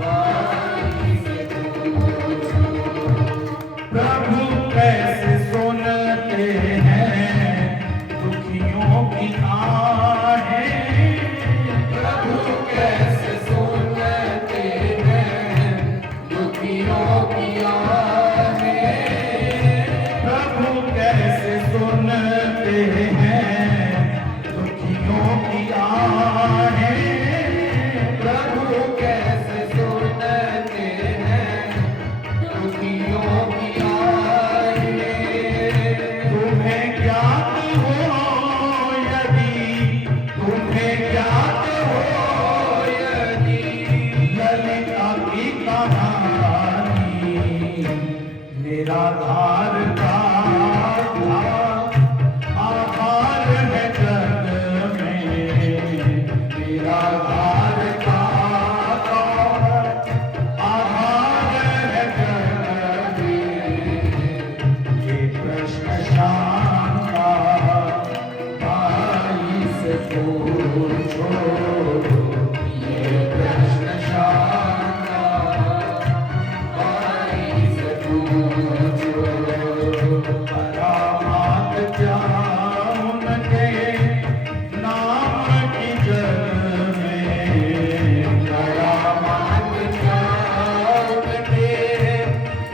माई से पूछो। प्रभु कैसे सुनते हैं दुखियों की आहें, प्रभु कैसे सुनते हैं दुखियों की आहें, प्रभु कैसे सुनते हैं दुखियों की आहें, प्रभु कैसे सुनते हैं दुखियों की आहें। तुम्हें ज्ञात हो यदि, तुम्हें ज्ञात हो यदि ललिता की कहानी, निराधार का आधार है जग में, निराधार का आधार है जग में। ये प्रश्न शांता माई से पूछो, ये प्रश्न शांता माई से पूछो। करामात क्या उनके नाम की जग में, करामात क्या उनके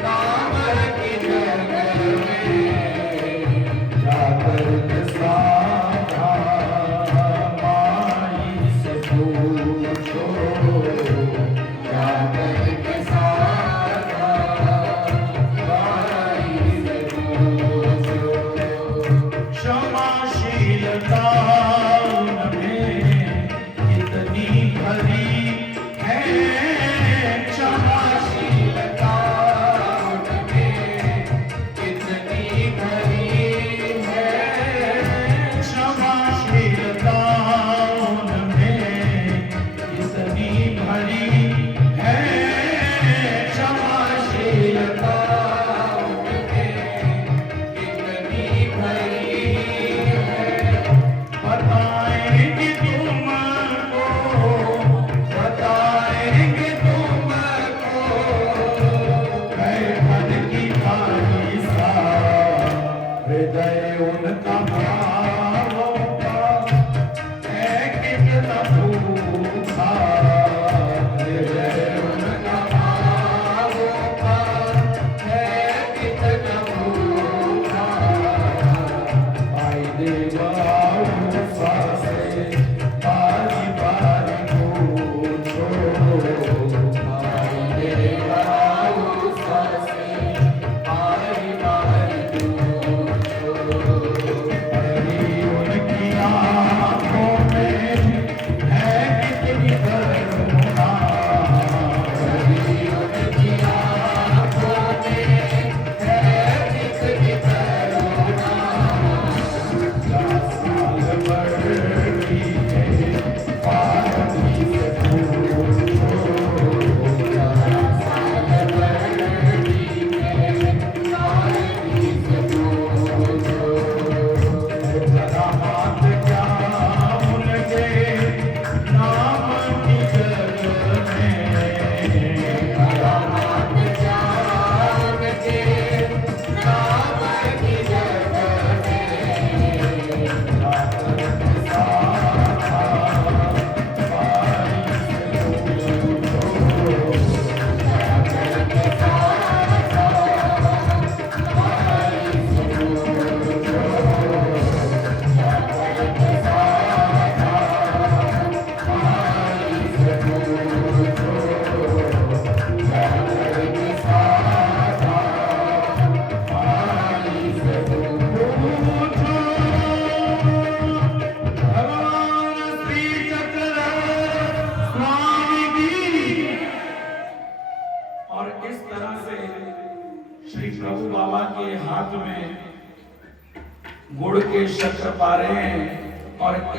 नाम की जग में जाकर के साधा माई से पूछो।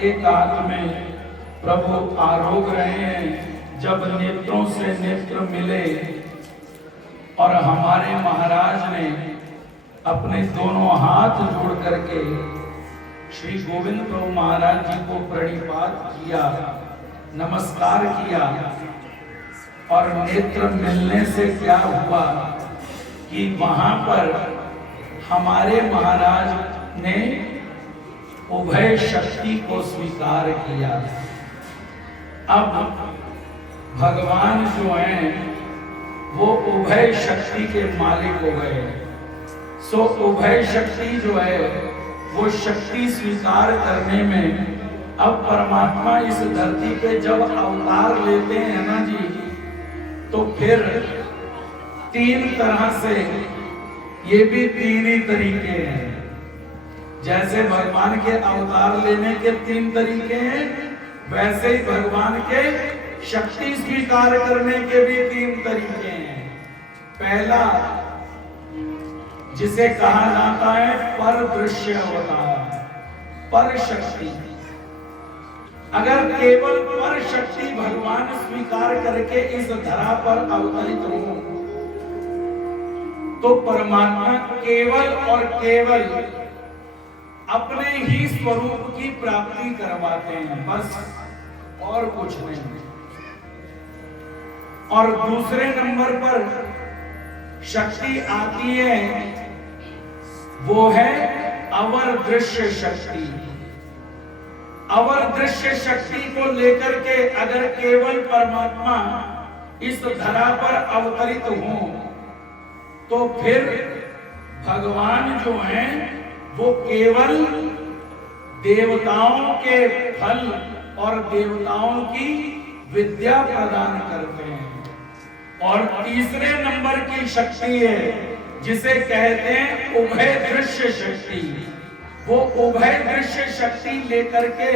एक हाथ में प्रभु आरोग रहे हैं। जब नेत्रों से नेत्र मिले और हमारे महाराज ने अपने दोनों हाथ जोड़ करके श्री गोविंद प्रभु महाराज जी को प्रणिपात किया, नमस्कार किया, और नेत्र मिलने से क्या हुआ कि वहां पर हमारे महाराज ने उभय शक्ति को स्वीकार किया। अब भगवान जो हैं वो उभय शक्ति के मालिक हो गए। सो उभय शक्ति जो है वो शक्ति स्वीकार करने में अब परमात्मा इस धरती पे जब अवतार लेते हैं ना जी, तो फिर तीन तरह से, ये भी तीन ही तरीके हैं। जैसे भगवान के अवतार लेने के तीन तरीके हैं, वैसे ही भगवान के शक्ति स्वीकार करने के भी तीन तरीके हैं। पहला, जिसे कहा जाता है पर दृश्य अवतार, पर शक्ति। अगर केवल पर शक्ति भगवान स्वीकार करके इस धरा पर अवतरित हो तो परमात्मा केवल और केवल अपने ही स्वरूप की प्राप्ति करवाते हैं, बस और कुछ नहीं। और दूसरे नंबर पर शक्ति आती है, वो है अवर दृश्य शक्ति। अवर दृश्य शक्ति को लेकर के अगर केवल परमात्मा इस धरा पर अवतरित हो तो फिर भगवान जो हैं वो केवल देवताओं के फल और देवताओं की विद्या प्रदान करते हैं। और तीसरे नंबर की शक्ति है जिसे कहते हैं उभय दृश्य शक्ति। वो उभय दृश्य शक्ति लेकर के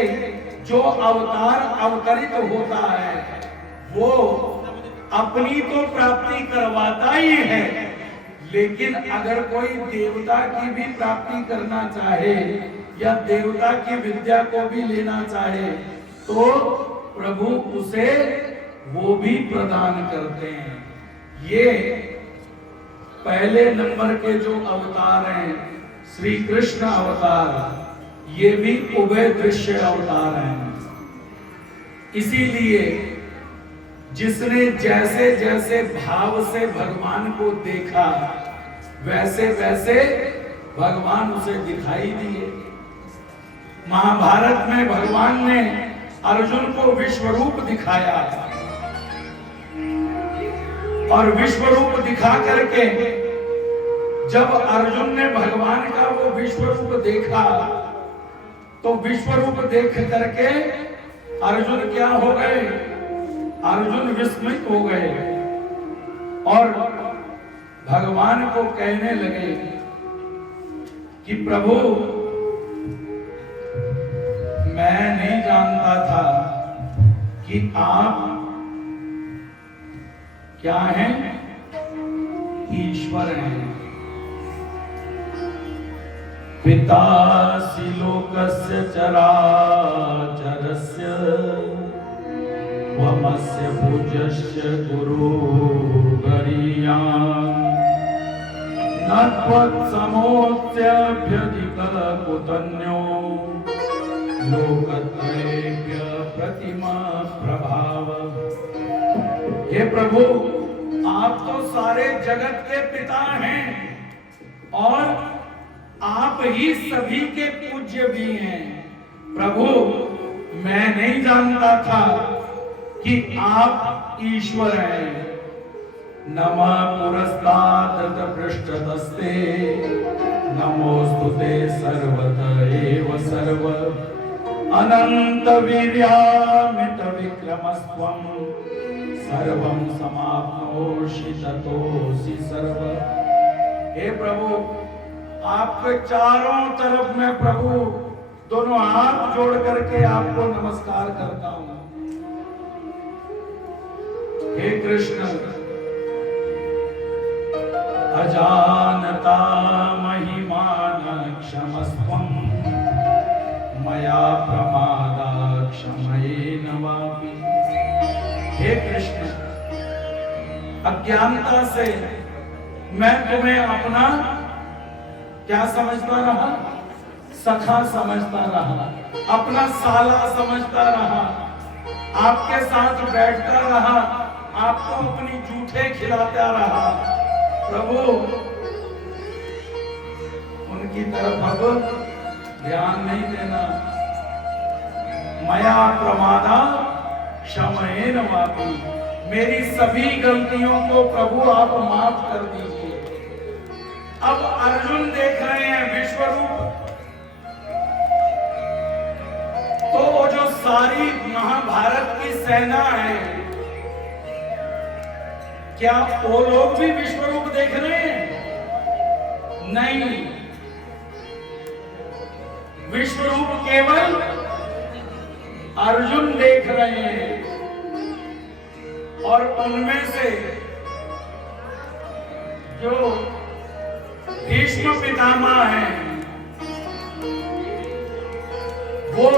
जो अवतार अवतरित होता है वो अपनी तो प्राप्ति करवाता ही है, लेकिन अगर कोई देवता की भी प्राप्ति करना चाहे या देवता की विद्या को भी लेना चाहे तो प्रभु उसे वो भी प्रदान करते हैं। ये पहले नंबर के जो अवतार हैं, श्री कृष्ण अवतार, ये भी उभय दृश्य अवतार हैं। इसीलिए जिसने जैसे जैसे भाव से भगवान को देखा वैसे वैसे भगवान उसे दिखाई दिए। महाभारत में भगवान ने अर्जुन को विश्वरूप दिखाया और विश्वरूप दिखा करके जब अर्जुन ने भगवान का वो विश्वरूप देखा तो विश्वरूप देख करके अर्जुन क्या हो गए? अर्जुन विस्मित हो गए और भगवान को कहने लगे कि प्रभु, मैं नहीं जानता था कि आप क्या हैं? ईश्वर हैं। पितासि लोकस्य चराचरस्य त्वमस्य पूज्यस्य गुरुर्गरीयान् न त्वत्समोऽस्त्यभ्यधिकः कुतन्यो लोकत्रयेभ्य प्रतिमा प्रभाव। हे प्रभु, आप तो सारे जगत के पिता हैं और आप ही सभी के पूज्य भी हैं। प्रभु, मैं नहीं जानता था कि आप ईश्वर हैं। नमः पुरस्तात् पृष्ठतस्ते नमोस्तुते सर्वतः एव सर्व अनंत वीर्यामित विक्रमस्त्वं सर्वं समाप्नोषि ततोऽसि सर्व। हे प्रभु, आपके चारों तरफ मैं प्रभु दोनों हाथ जोड़ करके आपको नमस्कार करता हूं। हे कृष्ण, अजानता महिमान क्षमस्वं मया प्रमाद हे कृष्ण, अज्ञानता से मैं तुम्हें अपना क्या समझता रहा? सखा समझता रहा, अपना साला समझता रहा, आपके साथ बैठता रहा, आपको अपनी जूठे खिलाता रहा। प्रभु, उनकी तरफ अब ध्यान नहीं देना। मया प्रमादा क्षमयेन वापि, मेरी सभी गलतियों को प्रभु आप माफ कर दीजिए। अब अर्जुन देख रहे हैं विश्व रूप, तो वो जो सारी महाभारत की सेना है, क्या वो लोग भी विश्व रूप देख रहे हैं? नहीं, विश्व रूप केवल अर्जुन देख रहे हैं। और उनमें से जो भीष्म पितामह हैं, वो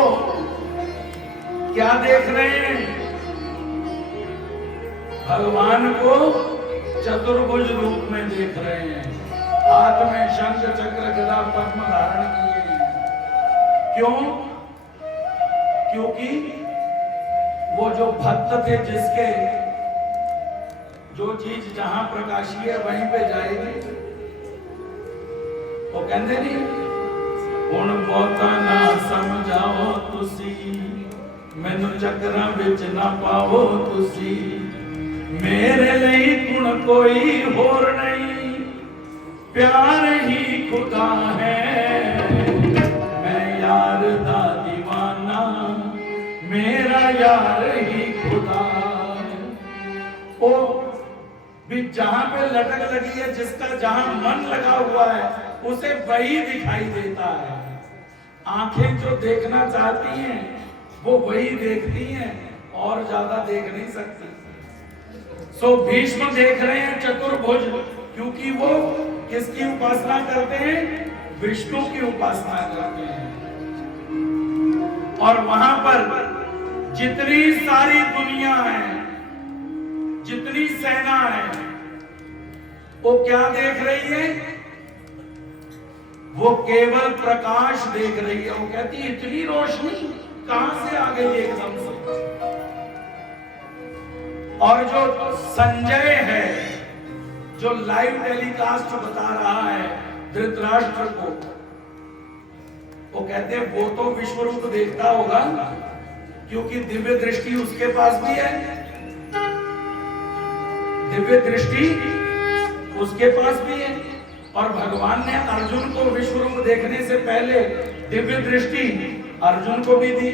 क्या देख रहे हैं? भगवान को चतुर्भुज रूप में देख रहे हैं, हाथ में शंख चक्र गदा पद्म धारण किए हैं। क्यों? क्योंकि वो जो भक्त थे, जिसके जो चीज जहां प्रकाशी है वहीं पे जाएगी, वो कहते नहीं, हुण बहुता ना समझाओ तुसी, मैनू चक्रां विच ना पाओ तुसी, मेरे लिए गुण कोई होर नहीं, प्यार ही खुदा है, मैं यार दा दीवाना, मेरा यार ही खुदा है। ओ भी जहां पे लटक लगी है, जिसका जहां मन लगा हुआ है, उसे वही दिखाई देता है। आंखें जो देखना चाहती हैं वो वही देखती हैं, और ज्यादा देख नहीं सकती। सो भीष्म देख रहे हैं चतुर्भुज, क्योंकि वो किसकी उपासना करते हैं? विष्णु की उपासना करते हैं। और वहां पर जितनी सारी दुनिया है, जितनी सेना है, वो क्या देख रही है? वो केवल प्रकाश देख रही है। वो कहती है इतनी रोशनी कहां से आ गई एकदम से। और जो संजय है, जो लाइव टेलीकास्ट बता रहा है धृतराष्ट्र को, वो कहते हैं वो तो विश्व रूप देखता होगा, क्योंकि दिव्य दृष्टि उसके पास भी है, दिव्य दृष्टि उसके पास भी है। और भगवान ने अर्जुन को विश्व रूप देखने से पहले दिव्य दृष्टि अर्जुन को भी दी।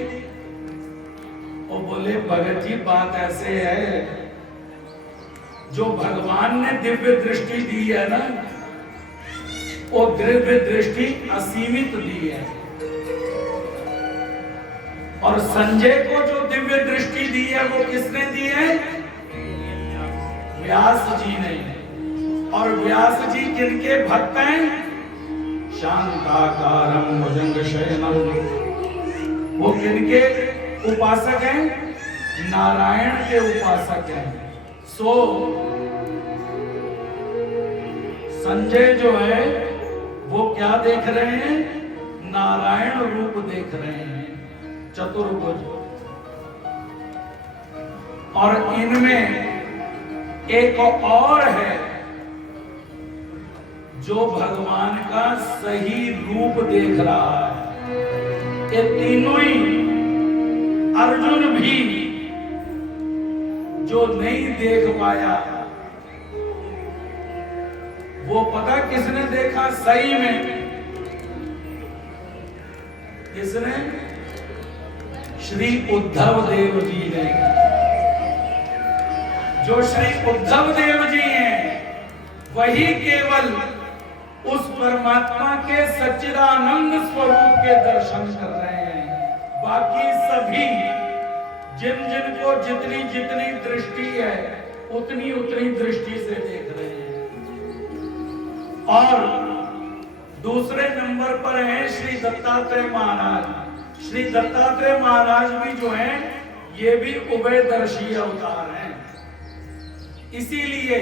वो बोले भगत जी बात ऐसे है, जो भगवान ने दिव्य दृष्टि दी है ना, वो दिव्य दृष्टि असीमित दी है। और संजय को जो दिव्य दृष्टि दी है, वो किसने दी है? व्यास जी ने। और व्यास जी किनके भक्त हैं? शांताकारं भुजंगशयनं। वो किनके उपासक हैं? नारायण के उपासक हैं। सो संजय जो है वो क्या देख रहे हैं? नारायण रूप देख रहे हैं, चतुर्भुज। और इनमें एक और है जो भगवान का सही रूप देख रहा है। ये तीनों ही, अर्जुन भी जो नहीं देख पाया, वो पता किसने देखा सही में? किसने? श्री उद्धव देव जी ने। जो श्री उद्धव देव जी हैं, वही केवल उस परमात्मा के सच्चिदानंद स्वरूप के दर्शन कर रहे हैं। बाकी सभी जिन जिन को जितनी जितनी दृष्टि है, उतनी उतनी दृष्टि से देख रहे हैं। और दूसरे नंबर पर हैं श्री दत्तात्रेय महाराज। श्री दत्तात्रेय महाराज भी जो हैं, ये भी उभयदर्शी अवतार हैं। इसीलिए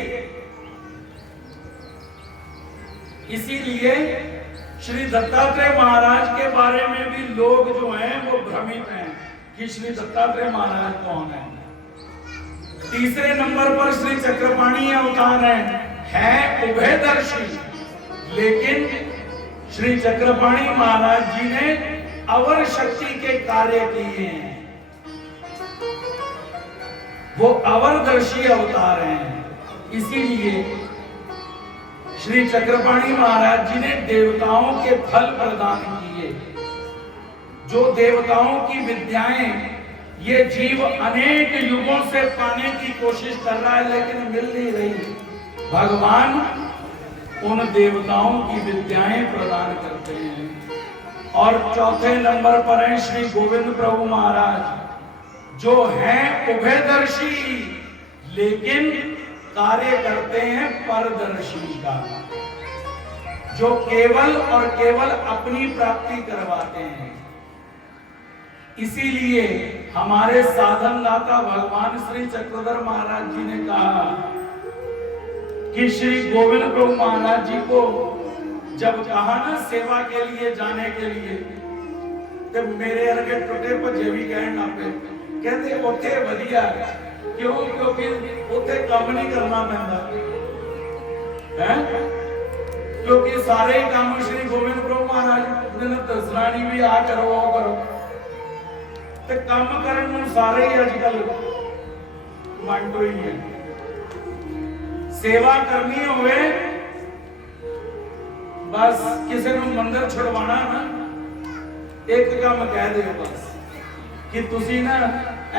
श्री दत्तात्रेय महाराज के बारे में भी लोग जो हैं वो भ्रमित हैं कि श्री दत्तात्रेय महाराज कौन है। तीसरे नंबर पर श्री चक्रपाणी अवतार है उभयदर्शी, लेकिन श्री चक्रपाणी महाराज जी ने अवर शक्ति के कार्य किए हैं, वो अवरदर्शी अवतार हैं। इसीलिए श्री चक्रपाणी महाराज जी ने देवताओं के फल प्रदान किए। जो देवताओं की विद्याएं ये जीव अनेक युगों से पाने की कोशिश कर रहा है लेकिन मिल नहीं रही, भगवान उन देवताओं की विद्याएं प्रदान करते हैं। और चौथे नंबर पर है श्री गोविंद प्रभु महाराज, जो हैं उभयदर्शी लेकिन कार्य करते हैं परदर्शी का, जो केवल और केवल अपनी प्राप्ति करवाते हैं। इसीलिए हमारे साधन दाता भगवान श्री चक्रधर महाराज जी ने कहा कि श्री गोविंद प्रभु महाराज जी को जब कहा ना सेवा के लिए जाने के लिए, तो मेरे अर्गे टुटे भजे भी कहना पे कहते उथे वधिया, क्यों? क्योंकि उथे काम नहीं करना पैंदा है, क्योंकि सारे काम श्री गोविंद प्रभु महाराज ने दसना नहीं भी आ करो वो करो, तो काम करने सारे ही अजकल मंडो ही है। सेवा करनी होवे बस किसी को मंदिर छुड़वाना ना, एक काम कह दे बस कि तुसी ना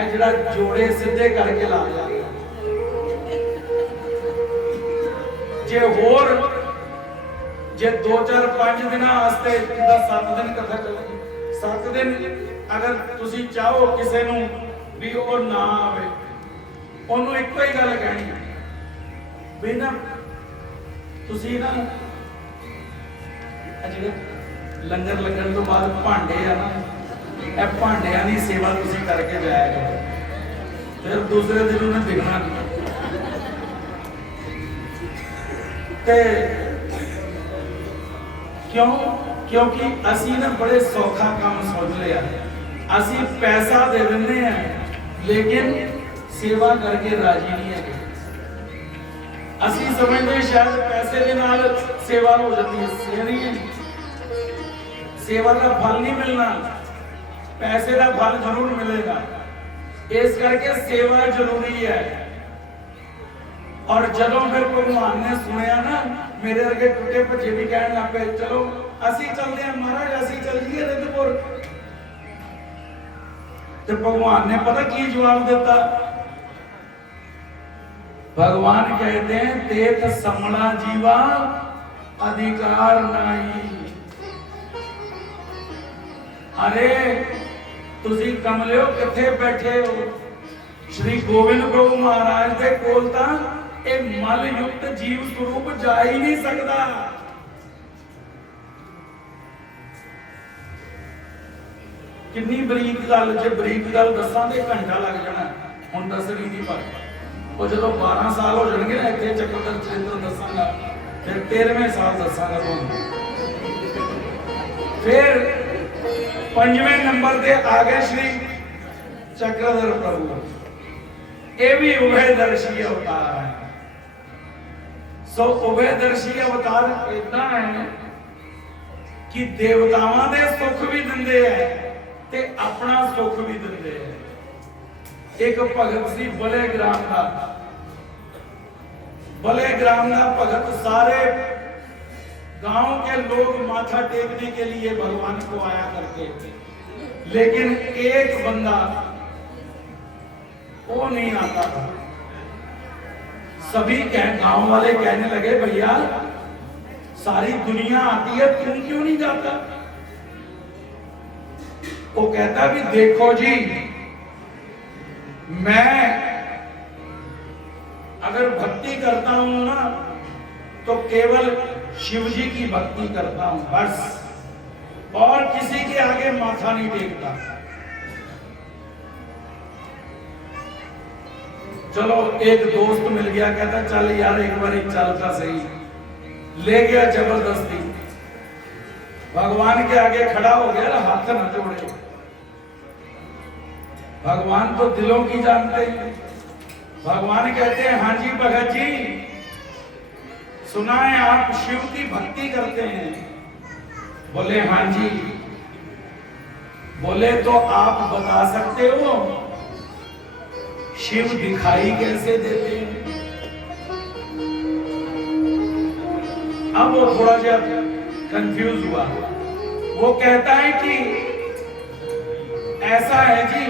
जरा जोड़े सीधे करके ला जा, जे होर जे 2-4-5 दिन वास्ते 7 दिन कथा चलेगी, 7 दिन अगर तुसी चाहो किसी नूं भी वो ना आवे, ओनू एक ही गल कहनी भी ना तुसी ना लंगर लगन तो बाद भांडे आ ना, ਇਹ ਭਾਂਡਿਆਂ ਦੀ सेवा तुसी करके जाया करो, फिर दूसरे दिन उन्हें दिखना नहीं। क्यों? क्योंकि असी ना बड़े सौखा काम सोच लिया, असी पैसा दे देने हैं लेकिन सेवा करके राजी नहीं है। असी समझते शायद पैसे के नाल सेवा हो जाती है, सेवा का फल नहीं मिलना, पैसे का फल जरूर मिलेगा, इस करके सेवा जरूरी है। और जदों फिर भगवान ने सुनिया ना, मेरे अर्गे टुटे भजे भी कहने लग पे चलो असी चलते हैं महाराज, असी चल जिए रिद्धपुर। तो भगवान ने पता की जवाब देता, भगवान कहते हैं तेत समला जीवा अधिकार नहीं। अरे तुसी कमलियो किथे बैठे हो, श्री गोविंद प्रभु महाराज के कोल तां ਇਹ ਮਲ युक्त जीव स्वरूप जा ही नहीं सकता। कितनी बरीक गल, जे बरीक गल दसां ते घंटा लग जाना, हुण दसवीं दी पर वो जदों 12 साल हो जाणगे ना, इत्थे चक्रधर चरित्र दसांगा, फिर 13वें साल दसांगा तुहानूं। फिर 5वें नंबर ते आ गए श्री चक्रधर प्रभु, ये भी उभयदर्शी अवतार है। सो उभयदर्शी अवतार इतना है कि देवतावां दे सुख भी दिंदे है ते अपना सुख भी दिंदे है। एक भगत सी बलेग्राम का, बलेग्राम का भगत सारे गांव के लोग माथा टेकने के लिए भगवान को आया करते, लेकिन एक बंदा वो नहीं आता था। सभी गांव वाले कहने लगे भैया सारी दुनिया आती है, तुम क्यों नहीं जाता? वो कहता भी देखो जी, मैं अगर भक्ति करता हूं ना तो केवल शिव जी की भक्ति करता हूं बस, और किसी के आगे माथा नहीं टेकता। चलो एक दोस्त मिल गया, कहता चल यार एक बार चलता सही, ले गया जबरदस्ती, भगवान के आगे खड़ा हो गया, हाथ न जोड़े। भगवान तो दिलों की जानते हैं। भगवान कहते हैं हाँ जी भगत जी, सुना है आप शिव की भक्ति करते हैं। बोले हाँ जी। बोले तो आप बता सकते हो शिव दिखाई कैसे देते हैं? अब वो थोड़ा सा कंफ्यूज हुआ। वो कहता है कि ऐसा है जी,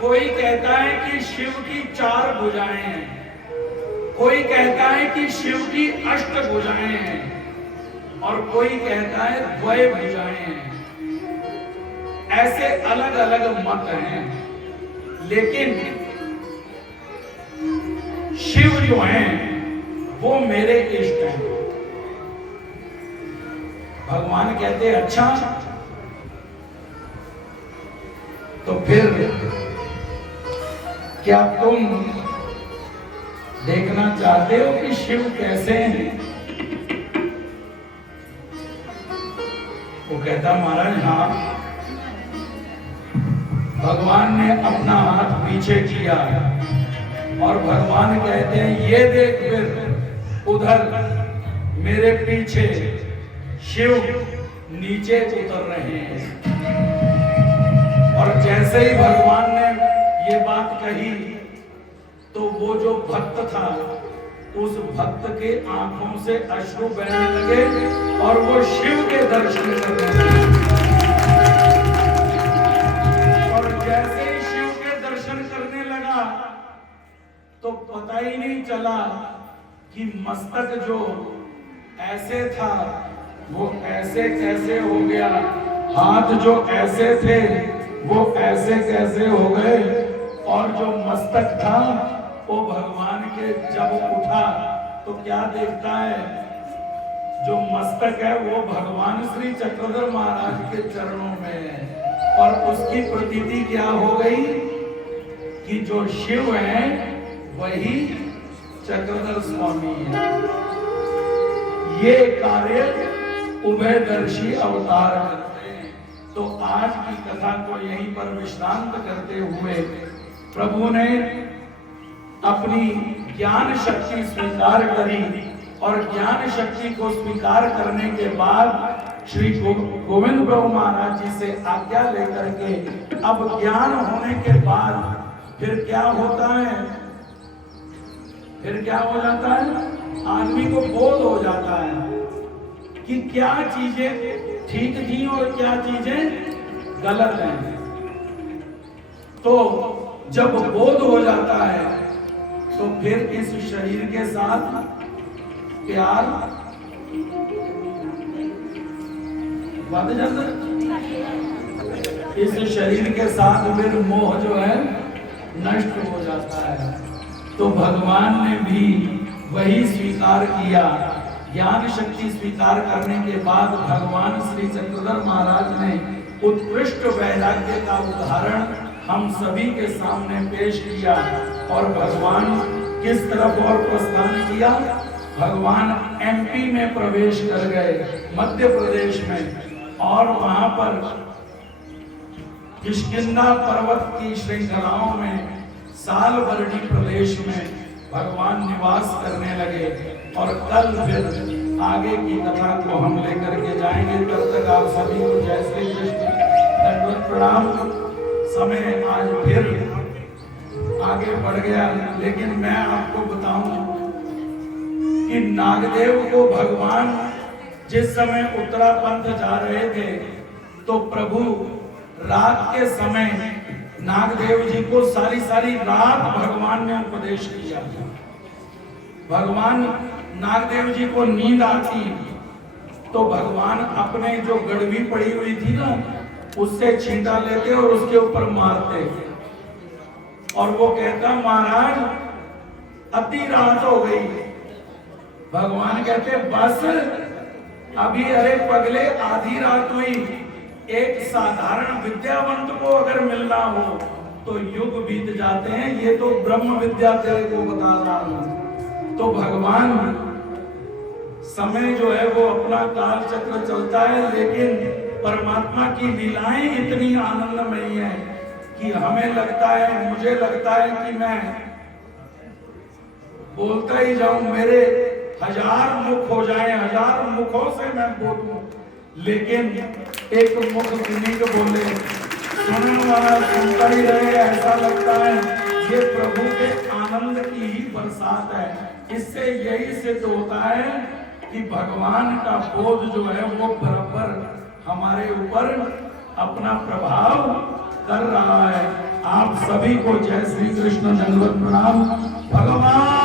कोई कहता है कि शिव की 4 भुजाएं हैं, कोई कहता है कि शिव की 8 भुजाएं हैं, और कोई कहता है 2 भुजाएं हैं। ऐसे अलग अलग मत हैं, लेकिन शिव जो हैं वो मेरे इष्ट हैं। भगवान कहते हैं अच्छा, तो फिर क्या तुम देखना चाहते हो कि शिव कैसे हैं? वो कहता महाराज हाँ। भगवान ने अपना हाथ पीछे किया और भगवान कहते हैं ये देख फिर उधर मेरे पीछे शिव नीचे उतर रहे हैं। और जैसे ही भगवान ने ये बात कही तो वो जो भक्त था उस भक्त के आंखों से अश्रु बहने लगे और वो शिव के दर्शन करने लगे। और जैसे ही शिव के दर्शन करने लगा तो पता ही नहीं चला कि मस्तक जो ऐसे था वो ऐसे कैसे हो गया, हाथ जो ऐसे थे वो ऐसे कैसे हो गए, और जो मस्तक था वो भगवान के जब उठा तो क्या देखता है, जो मस्तक है वो भगवान श्री चक्रधर महाराज के चरणों में है। और उसकी प्रतीति क्या हो गई कि जो शिव है वही चक्रधर स्वामी है। ये कार्य उभयदर्शी अवतार करते हैं। तो आज की कथा को यहीं पर विश्रांत करते हुए प्रभु ने अपनी ज्ञान शक्ति स्वीकार करी, और ज्ञान शक्ति को स्वीकार करने के बाद श्री गोविंद प्रभु महाराज जी से आज्ञा लेकर के अब ज्ञान होने के बाद फिर क्या होता है, फिर क्या हो जाता है, आदमी को बोध हो जाता है कि क्या चीजें ठीक थी और क्या चीजें गलत हैं। तो जब बोध हो जाता है तो फिर इस शरीर के साथ प्यार बढ़ जाता है, इस शरीर के साथ फिर मोह जो है नष्ट हो जाता है। तो भगवान ने भी वही स्वीकार किया। ज्ञान शक्ति स्वीकार करने के बाद भगवान श्री चक्रधर महाराज ने उत्कृष्ट वैराग्य का उदाहरण हम सभी के सामने पेश किया। और भगवान किस तरफ और प्रस्थान किया, भगवान एमपी में प्रवेश कर गए, मध्य प्रदेश में, और वहां पर किष्किंधा पर्वत की श्रृंखलाओं में सालबरडी प्रदेश में भगवान निवास करने लगे। और कल फिर आगे की कथा को हम लेकर के जाएंगे। तब तक आप सभी को जय श्री कृष्ण, दंडवत प्रणाम। समय आज फिर आगे बढ़ गया, लेकिन मैं आपको बताऊं कि नागदेव को भगवान जिस समय उत्तरापंथ जा रहे थे तो प्रभु रात के समय नागदेव जी को सारी सारी रात भगवान ने उपदेश किया। भगवान नागदेव जी को नींद आती तो भगवान अपने जो गड़वी पड़ी हुई थी ना उससे छींटा लेते और उसके ऊपर मारते, और वो कहता महाराज अति रात हो गई। भगवान कहते बस अभी, अरे पगले आधी रात हुई। एक साधारण विद्यावंत को अगर मिलना हो तो युग बीत जाते हैं। ये तो ब्रह्म विद्या तेरे को बता रहा हूं। तो भगवान समय जो है वो अपना काल चक्र चलता है, लेकिन परमात्मा की लीलाएं इतनी आनंदमयी है कि हमें लगता है, मुझे लगता है कि मैं बोलता ही जाऊं, मेरे 1000 मुख हो जाएं, 1000 मुखों से मैं बोलूं, लेकिन एक मुख सुनी के बोले, सुनने वाला सुनता ही रहे। ऐसा लगता है ये प्रभु के आनंद की ही बरसात है। इससे यही सिद्ध होता है कि भगवान का बोध जो है वो बराबर हमारे ऊपर अपना प्रभाव कर रहा है। आप सभी को जय श्री कृष्ण, दंडवत प्रणाम। भगवान